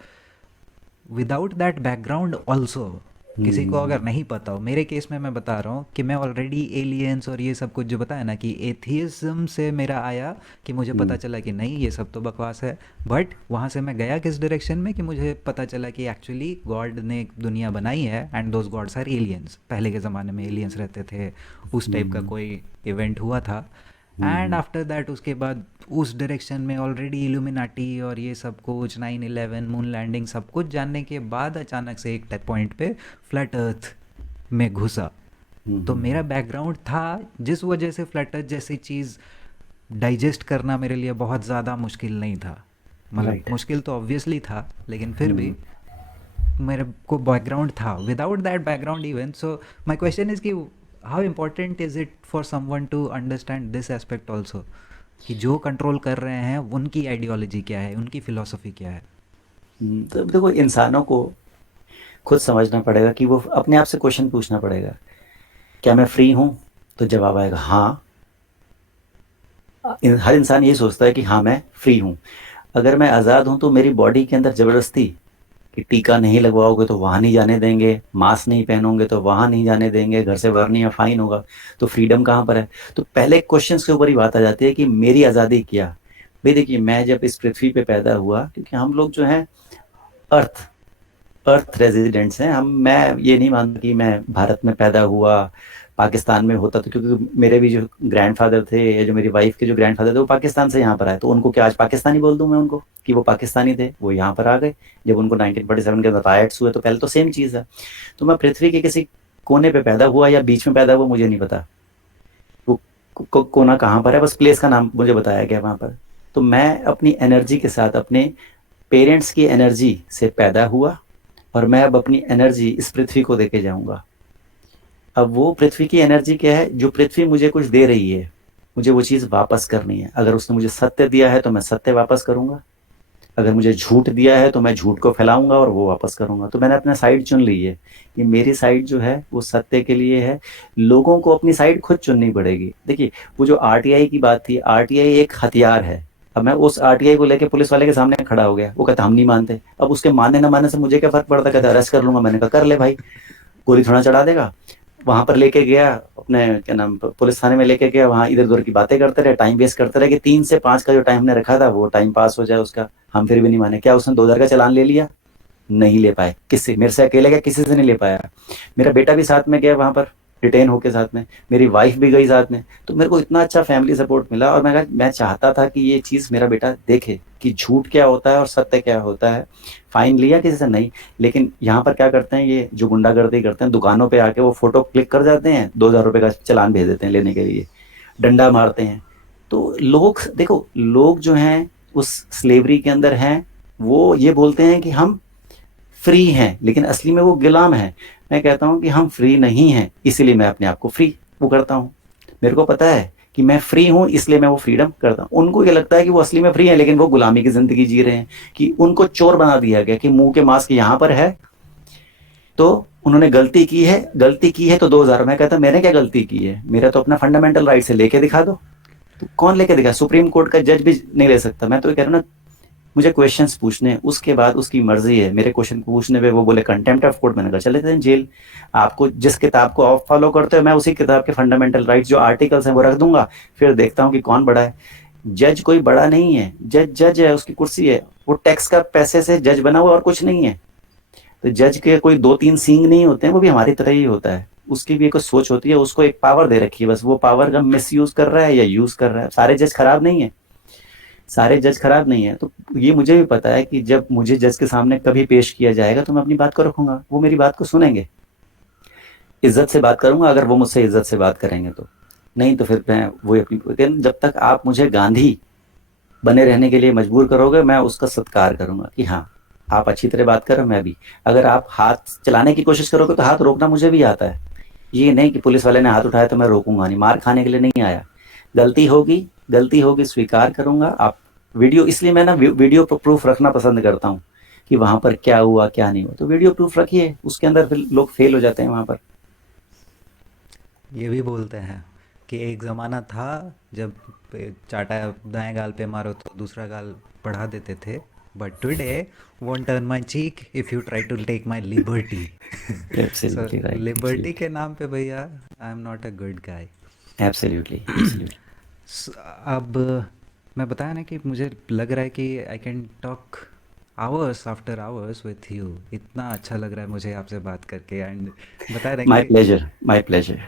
without that background also, किसी को अगर नहीं पता हो, मेरे केस में मैं बता रहा हूँ कि मैं ऑलरेडी एलियंस और ये सब कुछ जो बताया ना कि एथियज्म से मेरा आया कि मुझे पता चला कि नहीं ये सब तो बकवास है, बट वहाँ से मैं गया किस डायरेक्शन में कि मुझे पता चला कि एक्चुअली गॉड ने एक दुनिया बनाई है and those gods are aliens. पहले के ज़माने में एलियंस रहते थे, उस टाइप का कोई इवेंट हुआ था, एंड आफ्टर दैट उसके बाद उस डायरेक्शन में ऑलरेडी इल्यूमिनाटी और ये सब कुछ 9/11 मून लैंडिंग सब कुछ जानने के बाद अचानक से एक पॉइंट पे फ्लैट अर्थ में घुसा। तो मेरा बैकग्राउंड था जिस वजह से फ्लैट अर्थ जैसी चीज़ डाइजेस्ट करना मेरे लिए बहुत ज़्यादा मुश्किल नहीं था। मतलब राइट। मुश्किल तो ऑब्वियसली था, लेकिन फिर भी मेरे को बैकग्राउंड था। Without that background even, so my question is कि how important is it for someone to understand this aspect also, कि जो कंट्रोल कर रहे हैं उनकी आइडियोलॉजी क्या है, उनकी फिलॉसफी क्या है। तो देखो, इंसानों को खुद समझना पड़ेगा कि वो अपने आप से क्वेश्चन पूछना पड़ेगा, क्या मैं फ्री हूँ? तो जवाब आएगा हाँ। हर इंसान ये सोचता है कि हाँ मैं फ्री हूँ। अगर मैं आज़ाद हूँ तो मेरी बॉडी के अंदर ज़बरदस्ती कि टीका नहीं लगवाओगे तो वहाँ नहीं जाने देंगे, मास्क नहीं पहनोगे तो वहाँ नहीं जाने देंगे, घर से बाहर नहीं या फाइन होगा, तो फ्रीडम कहाँ पर है? तो पहले क्वेश्चन के ऊपर ही बात आ जाती है कि मेरी आज़ादी क्या? भाई देखिए, मैं जब इस पृथ्वी पे पैदा हुआ, क्योंकि हम लोग जो हैं अर्थ अर्थ रेजिडेंट्स हैं हम। मैं ये नहीं मानता कि मैं भारत में पैदा हुआ, पाकिस्तान में होता, तो क्योंकि मेरे भी जो ग्रैंडफादर थे या जो मेरी वाइफ के जो ग्रैंडफादर थे वो पाकिस्तान से यहाँ पर आए, तो उनको क्या आज पाकिस्तानी बोल दूं मैं उनको कि वो पाकिस्तानी थे? वो यहाँ पर आ गए जब उनको 1947 के अंदर राइट्स हुए, तो पहले तो सेम चीज़ है। तो मैं पृथ्वी के किसी कोने पे पैदा हुआ या बीच में पैदा हुआ मुझे नहीं पता, वो कोना कहाँ पर है, बस प्लेस का नाम मुझे बताया गया वहाँ पर। तो मैं अपनी एनर्जी के साथ अपने पेरेंट्स की एनर्जी से पैदा हुआ, और मैं अब अपनी एनर्जी इस पृथ्वी को देके जाऊंगा। अब वो पृथ्वी की एनर्जी क्या है? जो पृथ्वी मुझे कुछ दे रही है, मुझे वो चीज़ वापस करनी है। अगर उसने मुझे सत्य दिया है तो मैं सत्य वापस करूंगा, अगर मुझे झूठ दिया है तो मैं झूठ को फैलाऊंगा और वो वापस करूंगा। तो मैंने अपना साइड चुन ली है कि मेरी साइड जो है वो सत्य के लिए है। लोगों को अपनी साइड खुद चुननी पड़ेगी। देखिए, वो जो आरटीआई की बात थी, आरटीआई एक हथियार है। अब मैं उस आरटीआई को लेके पुलिस वाले के सामने खड़ा हो गया, वो कहता हम नहीं मानते। अब उसके मानने ना मानने से मुझे क्या फर्क पड़ता, कहता अरेस्ट कर लूंगा। मैंने कहा कर ले भाई, गोली थोड़ा चढ़ा देगा। वहां पर लेके गया अपने क्या नाम पुलिस थाने में लेके गया, वहां इधर उधर की बातें करते रहे, टाइम वेस्ट करते रहे कि 3 से 5 का जो टाइम हमने रखा था वो टाइम पास हो जाए उसका। हम फिर भी नहीं माने। क्या उसने 2000 का चालान ले लिया? नहीं ले पाए। किससे? मेरे से अकेले गया, किसी से नहीं ले पाया। मेरा बेटा भी साथ में गया वहां पर, डिटेन होके साथ में, मेरी वाइफ भी गई साथ में। तो मेरे को इतना अच्छा फैमिली सपोर्ट मिला, और मैं चाहता था कि ये चीज़ मेरा बेटा देखे कि झूठ क्या होता है और सत्य क्या होता है। फाइन लिया किसी से? नहीं। लेकिन यहाँ पर क्या करते हैं ये जो गुंडागर्दी करते हैं, दुकानों पे आके वो फोटो क्लिक कर जाते हैं, 2000 रुपये का चालान भेज देते हैं लेने के लिए, डंडा मारते हैं। तो लोग देखो, लोग जो हैं उस स्लेवरी के अंदर हैं, वो ये बोलते हैं कि हम फ्री हैं, लेकिन असली में वो गुलाम हैं। मैं कहता हूँ कि हम फ्री नहीं हैं, इसीलिए मैं अपने आप को फ्री वो करता हूँ। मेरे को पता है कि मैं फ्री हूँ, इसलिए मैं वो फ्रीडम करता हूँ। उनको ये लगता है कि वो असली में फ्री है, लेकिन वो गुलामी की जिंदगी जी रहे हैं, कि उनको चोर बना दिया गया कि मुंह के मास्क यहाँ पर है तो उन्होंने गलती की है तो 2000। मैं कहता मैंने क्या गलती की है? मेरा तो अपना फंडामेंटल राइट से लेके दिखा दो। तो कौन लेके दिखा? सुप्रीम कोर्ट का जज भी नहीं ले सकता। मैं तो ये कह रहा हूँ ना, मुझे क्वेश्चंस पूछने, उसके बाद उसकी मर्जी है। मेरे क्वेश्चन पूछने पे वो बोले कंटेम्प्ट ऑफ कोर्ट, मैंने कहा चले जाएं जेल। आपको जिस किताब को आप फॉलो करते हो, मैं उसी किताब के फंडामेंटल राइट्स जो आर्टिकल्स हैं वो रख दूंगा, फिर देखता हूँ कि कौन बड़ा है। जज कोई बड़ा नहीं है, जज जज है, उसकी कुर्सी है, वो टैक्स का पैसे से जज बना हुआ और कुछ नहीं है। तो जज के कोई 2-3 सींग नहीं होते हैं, वो भी हमारी तरह ही होता है। उसकी भी एक सोच होती है, उसको एक पावर दे रखी है, बस वो पावर का मिस यूज कर रहा है या यूज कर रहा है। सारे जज खराब नहीं है, सारे जज खराब नहीं है। तो ये मुझे भी पता है कि जब मुझे जज के सामने कभी पेश किया जाएगा तो मैं अपनी बात को रखूंगा, वो मेरी बात को सुनेंगे, इज्जत से बात करूंगा अगर वो मुझसे इज्जत से बात करेंगे तो। नहीं तो फिर मैं वो अपनी, लेकिन जब तक आप मुझे गांधी बने रहने के लिए मजबूर करोगे, मैं उसका सत्कार करूंगा कि हाँ आप अच्छी तरह बात करो, मैं भी। अगर आप हाथ चलाने की कोशिश करोगे तो हाथ रोकना मुझे भी आता है। ये नहीं कि पुलिस वाले ने हाथ उठाया तो मैं रोकूंगा नहीं, मार खाने के लिए नहीं आया। गलती होगी स्वीकार करूंगा। आप वीडियो, इसलिए मैं ना वीडियो प्रूफ रखना पसंद करता हूँ कि वहां पर क्या हुआ क्या नहीं हुआ। तो वीडियो प्रूफ रखिए, उसके अंदर फिर लोग फेल हो जाते हैं वहां पर। ये भी बोलते हैं कि एक ज़माना था जब चाटा दाएं गाल पे मारो तो दूसरा गाल बढ़ा देते थे, but today won't turn my cheek if you try to take my liberty. So absolutely right, liberty के नाम पे भैया I am not a good guy. Absolutely absolutely. अब मैं बताया ना कि मुझे लग रहा है कि I can talk hours after hours with you. इतना अच्छा लग रहा है मुझे आपसे बात करके। एंड बताया ना माय कि pleasure, my pleasure.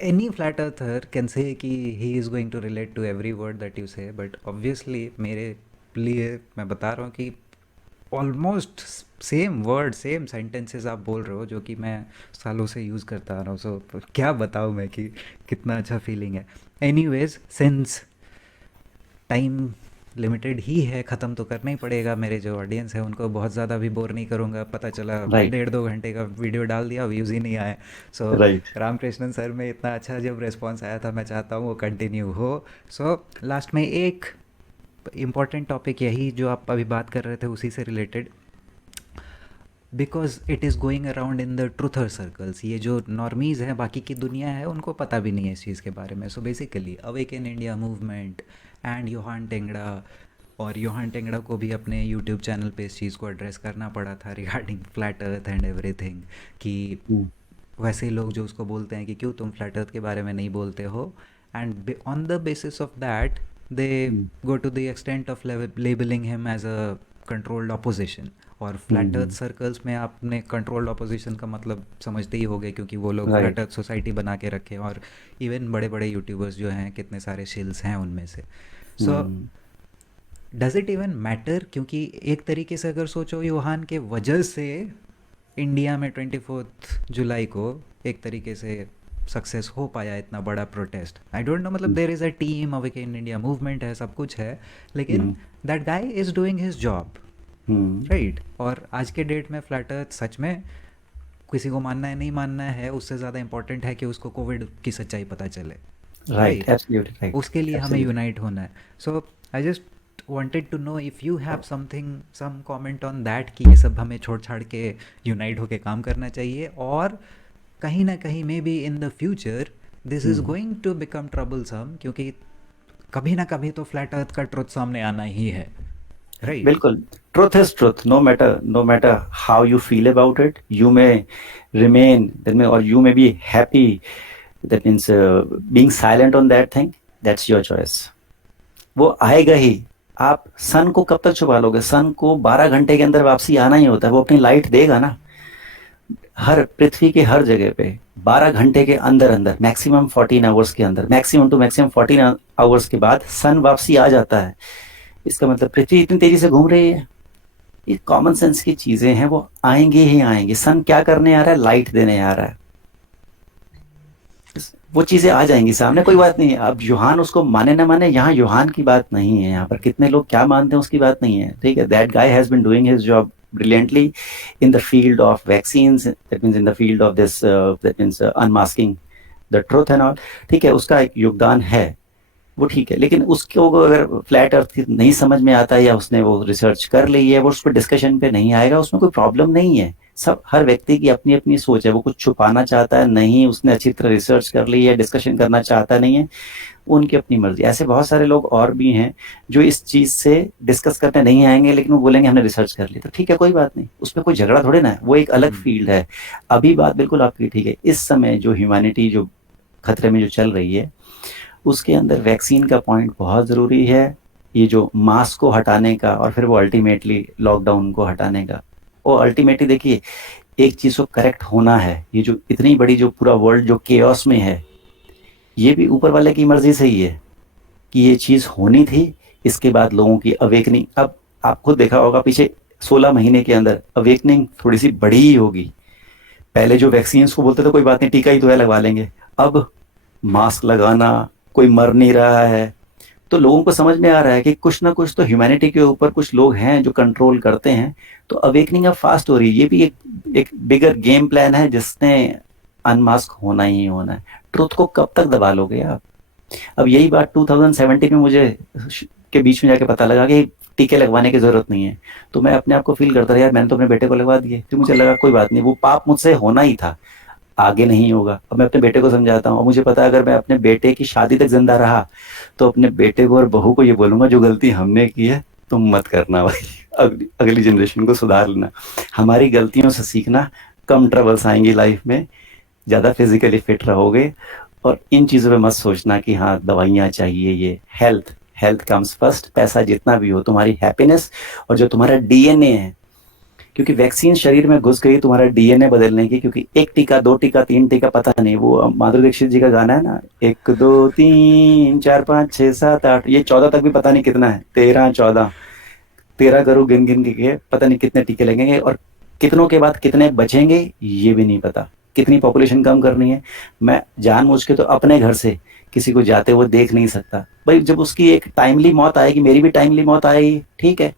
any flat earther can say कि he is going to relate to every word that you say, but obviously मेरे लिए मैं बता रहा हूँ कि almost same word same sentences आप बोल रहे हो जो कि मैं सालों से यूज़ करता आ रहा हूँ। सो क्या बताऊँ मैं कि कितना अच्छा फीलिंग है। एनीवेज, सिंस टाइम लिमिटेड ही है, ख़त्म तो करना ही पड़ेगा। मेरे जो ऑडियंस है उनको बहुत ज़्यादा भी बोर नहीं करूँगा। पता चला राइट 1.5-2 घंटे का वीडियो डाल दिया, व्यूज़ ही नहीं आए। सो राइट। रामकृष्णन सर में इतना अच्छा जब रिस्पॉन्स आया था, मैं चाहता हूँ वो कंटिन्यू हो। सो लास्ट में एक इम्पॉर्टेंट टॉपिक यही जो आप अभी बात कर रहे थे उसी से related, because it is going around in the truther circles. ये जो नॉर्मीज़ हैं, बाकी की दुनिया है, उनको पता भी नहीं है इस चीज़ के बारे में। So basically awaken India movement and Yohan Tengra, और योहान टेंगड़ा को भी अपने यूट्यूब चैनल पे इस चीज़ को एड्रेस करना पड़ा था regarding flat earth and everything, कि वैसे ही लोग जो उसको बोलते हैं कि क्यों तुम फ्लैट अर्थ के बारे में नहीं बोलते हो, and on the basis of that they go to the extent of labelling him as a controlled opposition. और फ्लैट अर्थ सर्कल्स में आपने कंट्रोल्ड ऑपोजिशन का मतलब समझते ही होंगे, क्योंकि वो लोग फ्लैट राइट। अर्थ सोसाइटी बना के रखे, और इवन बड़े बड़े यूट्यूबर्स जो हैं, कितने सारे शिल्स हैं उनमें से। So does it even matter? क्योंकि एक तरीके से अगर सोचो, योहान के वजह से इंडिया में 24 जुलाई को एक तरीके से सक्सेस हो पाया इतना बड़ा प्रोटेस्ट। आई डोंट नो, मतलब there is a team, awaken India movement है, सब कुछ है, लेकिन that guy is doing his job, right. और आज के डेट में फ्लैट अर्थ सच में किसी को मानना है नहीं मानना है, उससे ज़्यादा इंपॉर्टेंट है कि उसको कोविड की सच्चाई पता चले, राइट, राइट। एब्सोल्युटली राइट, उसके लिए हमें एब्सोल्युटली। यूनाइट होना है। So I just wanted to know if you have something, some comment on that, कि ये सब हमें छोड़ छाड़ के यूनाइट होके काम करना चाहिए, और कहीं ना कहीं maybe in the future this is going to become troublesome, क्योंकि कभी ना कभी तो फ्लैट अर्थ का ट्रुथ सामने आना ही है, राइट? बिल्कुल, truth is truth, no matter how you feel about it, you may remain that में, और you may be happy, that means being silent on that thing, that's your choice. वो आएगा ही। आप सन को कब तक छुपा लोगे? सन को 12 घंटे के अंदर वापसी आना ही होता है, वो अपनी लाइट देगा ना। हर पृथ्वी के हर जगह पे 12 घंटे के अंदर अंदर, मैक्सिमम 14 आवर्स के अंदर, मैक्सिमम टू मैक्सिमम 14 आवर्स के बाद सन वापसी आ जाता है। इसका मतलब पृथ्वी इतनी तेजी से घूम रही है, ये कॉमन सेंस की चीजें हैं, वो आएंगे ही आएंगे। सन क्या करने आ रहा है? लाइट देने आ रहा है। वो चीजें आ जाएंगी सामने, कोई बात नहीं है। अब यूहान उसको माने ना माने, यहाँ यूहान की बात नहीं है, यहाँ पर कितने लोग क्या मानते हैं उसकी बात नहीं है, ठीक है। That guy has been doing his job brilliantly in the field of vaccines, that means in the field of this that means unmasking the truth and all, ठीक है, उसका एक योगदान है, वो ठीक है। लेकिन उसको अगर फ्लैट अर्थ नहीं समझ में आता है, या उसने वो रिसर्च कर ली है, वो उस पर डिस्कशन पे नहीं आएगा, उसमें कोई प्रॉब्लम नहीं है। सब, हर व्यक्ति की अपनी अपनी सोच है, वो कुछ छुपाना चाहता है नहीं, उसने अच्छी तरह रिसर्च कर ली है, डिस्कशन करना चाहता नहीं है, उनकी अपनी मर्जी। ऐसे बहुत सारे लोग और भी हैं जो इस चीज से डिस्कस करने नहीं आएंगे, लेकिन वो बोलेंगे हमने रिसर्च कर ली, तो ठीक है, कोई बात नहीं, उसमें कोई झगड़ा थोड़े ना है, वो एक अलग फील्ड है। अभी बात बिल्कुल आपकी ठीक है। इस समय जो ह्यूमैनिटी जो खतरे में जो चल रही है, उसके अंदर वैक्सीन का पॉइंट बहुत ज़रूरी है। ये जो मास्क को हटाने का, और फिर वो अल्टीमेटली लॉकडाउन को हटाने का, वो अल्टीमेटली देखिए एक चीज़ को करेक्ट होना है। ये जो इतनी बड़ी जो पूरा वर्ल्ड जो केओस में है, ये भी ऊपर वाले की मर्जी से ही है कि ये चीज़ होनी थी। इसके बाद लोगों की अवेकनिंग, अब आप खुद देखा होगा पिछले 16 महीने के अंदर अवेकनिंग थोड़ी सी बड़ी ही होगी। पहले जो वैक्सीन को बोलते थे कोई बात नहीं, टीका ही तो है, लगवा लेंगे, अब मास्क लगाना, कोई मर नहीं रहा है, तो लोगों को समझ में आ रहा है कि कुछ ना कुछ तो ह्यूमैनिटी के ऊपर कुछ लोग हैं जो कंट्रोल करते हैं। तो अवेकनिंग अब फास्ट हो रही है। ये भी एक बिगर गेम प्लान है जिसने अनमास्क होना ही होना है। ट्रुथ को कब तक दबा लोगे आप? अब यही बात 2017 में मुझे के बीच में जाके पता लगा कि टीके लगवाने की जरूरत नहीं है, तो मैं अपने आप को फील करता रहा यार मैंने तो अपने बेटे को लगवा दिए। फिर मुझे लगा कोई बात नहीं, वो पाप मुझसे होना ही था, आगे नहीं होगा। अब मैं अपने बेटे को समझाता हूँ, और मुझे पता है अगर मैं अपने बेटे की शादी तक जिंदा रहा तो अपने बेटे को और बहू को ये बोलूंगा जो गलती हमने की है तुम मत करना भाई, अगली जनरेशन को सुधार लेना। हमारी गलतियों से सीखना, कम ट्रबल्स आएंगी लाइफ में, ज़्यादा फिजिकली फिट रहोगे। और इन चीज़ों पे मत सोचना कि हाँ दवाइयाँ चाहिए, ये हेल्थ कम्स फर्स्ट। पैसा जितना भी हो, तुम्हारी हैप्पीनेस और जो तुम्हारा डीएनए है, क्योंकि वैक्सीन शरीर में घुस गई तुम्हारा डीएनए बदलने की, क्योंकि 1 टीका 2 टीका 3 टीका पता नहीं, वो माधुरी दीक्षित जी का गाना है ना, 1 2 3 4 5 6 7 8, ये 14 तक भी पता नहीं कितना है, 13 14 13 करो गिन गिन के पता नहीं कितने टीके लगेंगे, और कितनों के बाद कितने बचेंगे ये भी नहीं पता। कितनी पॉपुलेशन कम करनी है, मैं जानबूझ के तो अपने घर से किसी को जाते हुए देख नहीं सकता भाई। जब उसकी एक टाइमली मौत आएगी, मेरी भी टाइमली मौत आएगी, ठीक है,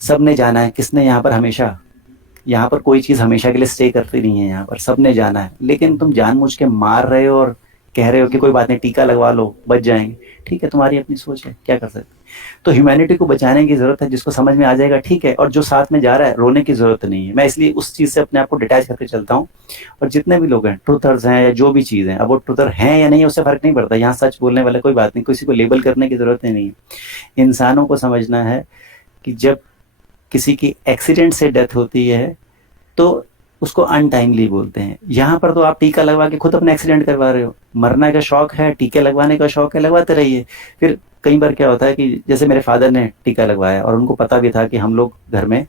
सबने जाना है। किसने यहाँ पर हमेशा, यहाँ पर कोई चीज़ हमेशा के लिए स्टे करती नहीं है, यहाँ पर सबने जाना है। लेकिन तुम जानबूझ के मार रहे हो और कह रहे हो कि कोई बात नहीं टीका लगवा लो बच जाएंगे, ठीक है, तुम्हारी अपनी सोच है, क्या कर सकते। तो ह्यूमैनिटी को बचाने की जरूरत है, जिसको समझ में आ जाएगा ठीक है, और जो साथ में जा रहा है रोने की जरूरत नहीं है। मैं इसलिए उस चीज़ से अपने आप को डिटैच करके चलता हूँ। और जितने भी लोग हैं ट्रूथर्स हैं या जो भी चीज़ है, अब वो ट्रूथर हैं या नहीं उससे फर्क नहीं पड़ता। यहाँ सच बोलने वाले कोई बात नहीं, किसी को लेबल करने की जरूरत नहीं है। इंसानों को समझना है कि जब किसी की एक्सीडेंट से डेथ होती है तो उसको अनटाइमली बोलते हैं। यहाँ पर तो आप टीका लगवा के खुद अपने एक्सीडेंट करवा रहे हो। मरने का शौक है, टीके लगवाने का शौक है, लगवाते रहिए। फिर कई बार क्या होता है कि जैसे मेरे फादर ने टीका लगवाया और उनको पता भी था कि हम लोग घर में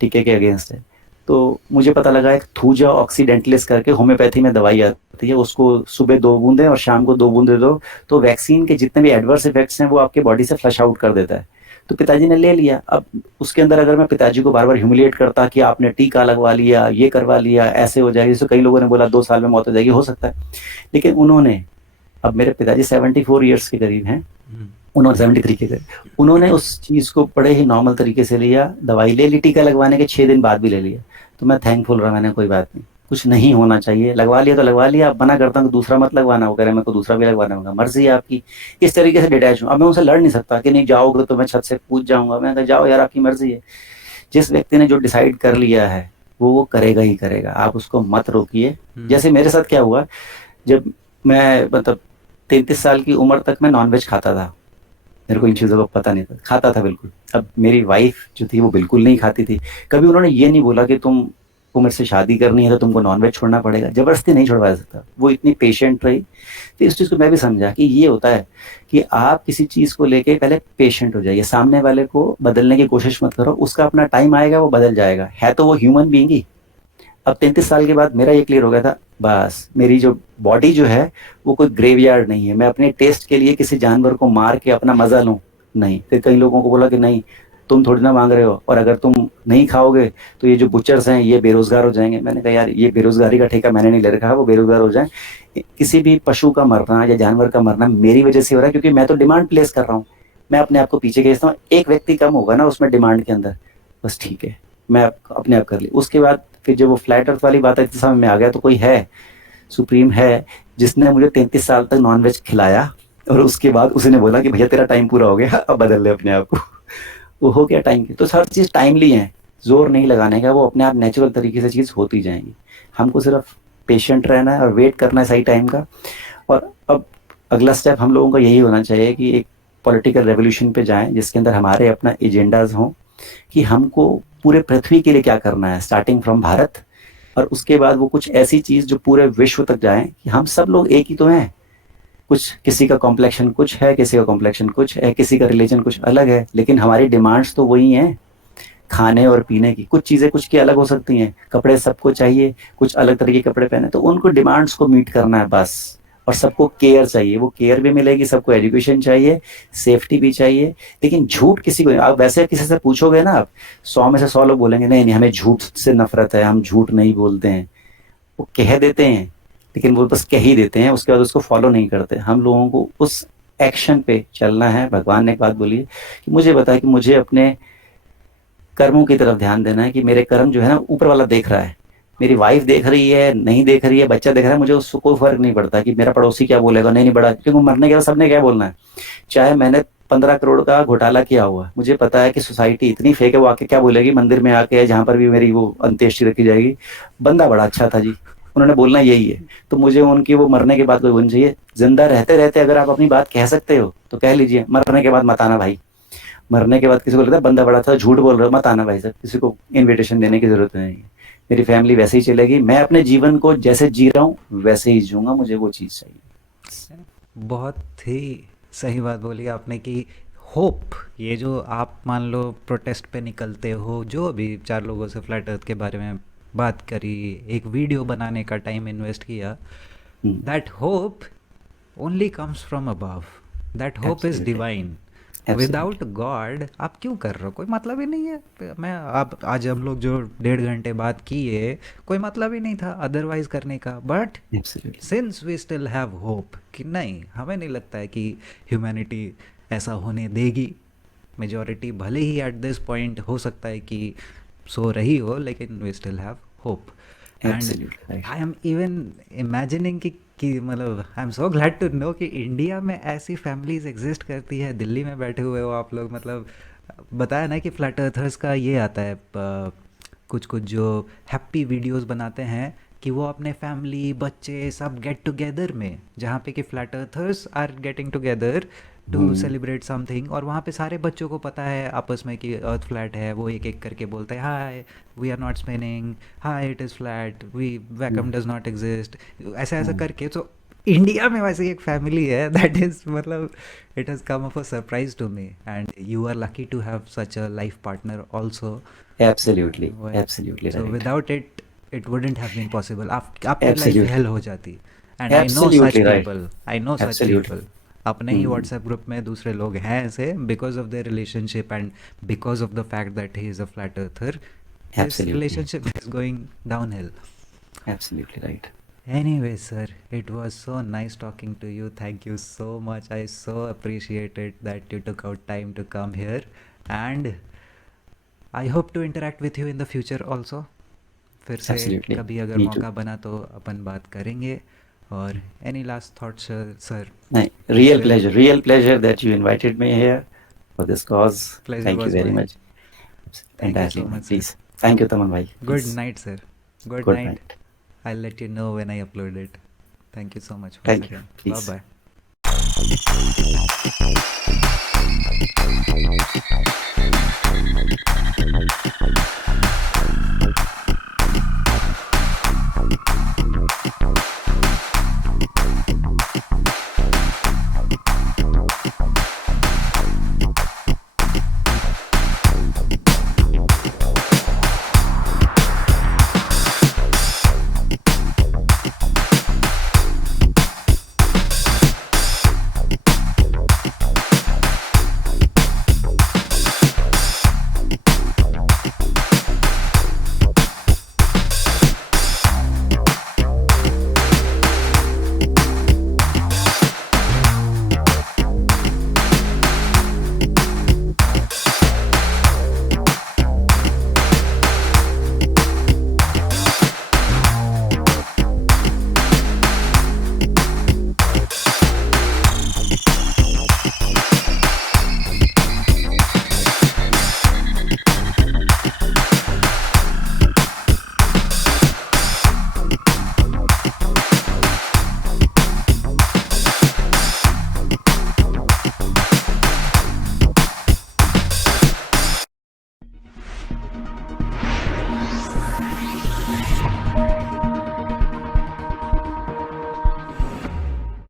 टीके के अगेंस्ट है, तो मुझे पता लगा एक थूजा ऑक्सीडेंटलिस करके होम्योपैथी में दवाई आती है, उसको सुबह 2 बूंदें और शाम को 2 बूंदें दो, तो वैक्सीन के जितने भी एडवर्स इफेक्ट्स हैं वो आपके बॉडी से फ्लश आउट कर देता है। तो पिताजी ने ले लिया। अब उसके अंदर अगर मैं पिताजी को बार बार ह्यूमिलिएट करता कि आपने टीका लगवा लिया, ये करवा लिया, ऐसे हो जाएगी, जैसे कई लोगों ने बोला 2 साल में मौत हो जाएगी, हो सकता है, लेकिन उन्होंने, अब मेरे पिताजी 74 ईयर्स के करीब हैं, उन्होंने 73 के करीब, उन्होंने उस चीज़ को बड़े ही नॉर्मल तरीके से लिया, दवाई ले ली, टीका लगवाने के 6 दिन बाद भी ले लिया। तो मैं थैंकफुल रहा, मैंने कोई बात नहीं, कुछ नहीं होना चाहिए, लगवा लिया तो लगवा लिया, अब मना करता हूँ कि दूसरा मत लगवाना, वो कह रहे मेरे को दूसरा भी लगवाना होगा, मर्जी है आपकी। इस तरीके से डिटैच हूँ। अब मैं उनसे लड़ नहीं सकता कि नहीं जाओगे तो मैं छत से कूद जाऊंगा। मैं कहा जाओ यार, आपकी मर्जी है। जिस व्यक्ति ने जो डिसाइड कर लिया है वो करेगा ही करेगा, आप उसको मत रोकिए। जैसे मेरे साथ क्या हुआ, जब मैं मतलब 33 साल की उम्र तक मैं नॉनवेज खाता था, मेरे को इन चीज़ों का पता नहीं था, खाता था बिल्कुल। अब मेरी वाइफ जो थी वो बिल्कुल नहीं खाती थी। कभी उन्होंने ये नहीं बोला कि तुमको मेरे से शादी करनी है तो तुमको नॉनवेज छोड़ना पड़ेगा, ज़बरदस्ती नहीं छुड़वा सकता। वो इतनी पेशेंट रही। तो इस चीज़ को मैं भी समझा कि ये होता है कि आप किसी चीज़ को लेके पहले पेशेंट हो जाइए, सामने वाले को बदलने की कोशिश मत करो, उसका अपना टाइम आएगा, वो बदल जाएगा, है तो वो ह्यूमन बीइंग ही। अब 33 साल के बाद मेरा ये क्लियर हो गया था, बस मेरी जो बॉडी जो है वो कोई ग्रेवयार्ड नहीं है, मैं अपने टेस्ट के लिए किसी जानवर को मार के अपना मजा लूं, नहीं। फिर कई लोगों को बोला कि नहीं, तुम थोड़ी ना मांग रहे हो, और अगर तुम नहीं खाओगे तो ये जो बुचर्स हैं ये बेरोजगार हो जाएंगे। मैंने कहा यार, ये बेरोजगारी का ठेका मैंने नहीं ले रखा है, वो बेरोजगार हो जाए। किसी भी पशु का मरना या जानवर का मरना मेरी वजह से हो रहा है, क्योंकि मैं तो डिमांड प्लेस कर रहा हूँ, मैं अपने आप को पीछे खींचता हूँ। एक व्यक्ति कम होगा ना उसमें डिमांड के अंदर, बस ठीक है, मैं अपने आप कर ली। उसके बाद फिर जब वो फ्लैट अर्थ वाली बात है, समझ में आ गया तो कोई है, सुप्रीम है, जिसने मुझे 33 साल तक नॉनवेज खिलाया, और उसके बाद उसने बोला कि भैया तेरा टाइम पूरा हो गया, अब बदल ले अपने आप को। वो हो गया टाइम की। तो हर चीज़ टाइमली है, जोर नहीं लगाने का, वो अपने आप नेचुरल तरीके से चीज़ होती जाएंगी। हमको सिर्फ पेशेंट रहना है और वेट करना है सही टाइम का। और अब अगला स्टेप हम लोगों का यही होना चाहिए कि एक पॉलिटिकल रेवोल्यूशन पे जाएं, जिसके अंदर हमारे अपना एजेंडाज हों कि हमको पूरे पृथ्वी के लिए क्या करना है, स्टार्टिंग फ्रॉम भारत। और उसके बाद वो कुछ ऐसी चीज़ जो पूरे विश्व तक जाए कि हम सब लोग एक ही तो हैं। कुछ किसी का कॉम्प्लेक्शन कुछ है, किसी का कॉम्प्लेक्शन कुछ है, किसी का रिलीजन कुछ अलग है, लेकिन हमारी डिमांड्स तो वही हैं, खाने और पीने की। कुछ चीज़ें कुछ की अलग हो सकती हैं, कपड़े सबको चाहिए, कुछ अलग तरह के कपड़े पहने, तो उनको डिमांड्स को मीट करना है बस। और सबको केयर चाहिए, वो केयर भी मिलेगी, सबको एजुकेशन चाहिए, सेफ्टी भी चाहिए। लेकिन झूठ किसी को नहीं। आप वैसे किसी से पूछोगे ना, आप 100 में से 100 लोग बोलेंगे नहीं नहीं, हमें झूठ से नफरत है, हम झूठ नहीं बोलते हैं। वो कह देते हैं, लेकिन वो बस कह ही देते हैं, उसके बाद उसको फॉलो नहीं करते। हम लोगों को उस एक्शन पे चलना है। भगवान ने एक बात बोली है कि मुझे बताया कि मुझे अपने कर्मों की तरफ ध्यान देना है, कि मेरे कर्म जो है ना ऊपर वाला देख रहा है। मेरी वाइफ देख रही है, नहीं देख रही है, बच्चा देख रहा है, मुझे उसको कोई फर्क नहीं पड़ता कि मेरा पड़ोसी क्या बोलेगा, नहीं नहीं बड़ा, क्योंकि मरने के बाद सबने क्या बोलना है। चाहे मैंने 15 करोड़ का घोटाला किया हुआ, मुझे पता है कि सोसाइटी इतनी फेक है, वो आके क्या बोलेगी मंदिर में आके, जहाँ पर भी मेरी वो अंत्येष्टि रखी जाएगी, बंदा बड़ा अच्छा था जी, उन्होंने बोलना यही है। तो मुझे उनकी वो मरने के बाद कोई बोलनी चाहिए। जिंदा रहते रहते अगर आप अपनी बात कह सकते हो तो कह लीजिए, मरने के बाद मत आना भाई। मरने के बाद किसी को लगता है बंदा बड़ा था, झूठ बोल रहा हो, मत आना भाई साहब, किसी को इनविटेशन देने की जरूरत नहीं है। मेरी फैमिली वैसे ही चलेगी, मैं अपने जीवन को जैसे जी रहा हूँ वैसे ही जीऊंगा, मुझे वो चीज़ चाहिए। बहुत ही सही बात बोली आपने कि होप, ये जो आप मान लो प्रोटेस्ट पे निकलते हो, जो भी 4 लोगों से फ्लैट अर्थ के बारे में बात करी, एक वीडियो बनाने का टाइम इन्वेस्ट किया, हम्म, that hope only comes from above, that hope is absolutely, divine. Without absolutely. God आप क्यों कर रहे हो, कोई मतलब ही नहीं है। मैं आप आज हम लोग जो 1.5 घंटे बात किए, कोई मतलब ही नहीं था अदरवाइज करने का, but absolutely. Since we still have hope कि नहीं, हमें नहीं लगता है कि ह्यूमैनिटी ऐसा होने देगी। मेजॉरिटी भले ही एट दिस पॉइंट हो सकता है कि सो रही हो, लेकिन we still have hope. And absolutely right. I am even imagining कि मतलब I am so glad to know कि इंडिया में ऐसी फैमिलीज एग्जिस्ट करती है। दिल्ली में बैठे हुए हो आप लोग, मतलब बताया ना कि फ्लैट अर्थर्स का ये आता है, कुछ कुछ जो हैप्पी वीडियोस बनाते हैं कि वो अपने फैमिली बच्चे सब गेट टुगेदर में, जहाँ पे कि flat earthers are getting together to hmm, celebrate something, और वहाँ पे सारे बच्चों को पता है आपस में कि अर्थ फ्लैट है। वो एक एक करके बोलते हैं, hi we are not spinning, hi it is flat, we vacuum hmm, does not exist, ऐसा ऐसा हम्म। करके। तो इंडिया में वैसे एक फैमिली है दैट इज़, मतलब it has come of a surprise to me, and you are lucky to have such a life partner also. Absolutely, absolutely so right. Without it it wouldn't have been possible, आप आपकी life absolutely, hell हो जाती। And I know such absolutely right. People, I know such absolutely. People, अपने ही WhatsApp group में दूसरे लोग हैं ऐसे, because of their relationship and because of the fact that he is a flat earther, his absolutely, relationship is going downhill. Absolutely right. Anyway, sir, it was so nice talking to you. Thank you so much. I so appreciated that you took out time to come here. And I hope to interact with you in the future also. फिर से absolutely, कभी अगर मी to. मौका बना तो अपन बात करेंगे। और any last thoughts, sir? दूसरे Real pleasure that you invited me here for this cause. pleasure Thank you was very mine. much. Thank you Entirely so mine. much, sir. Please. Thank you, Taman bhai. Good Please. night, sir. Good Good night. night. I'll let you know when I upload it. Thank you so much once Thank you. again. Bye Please. bye.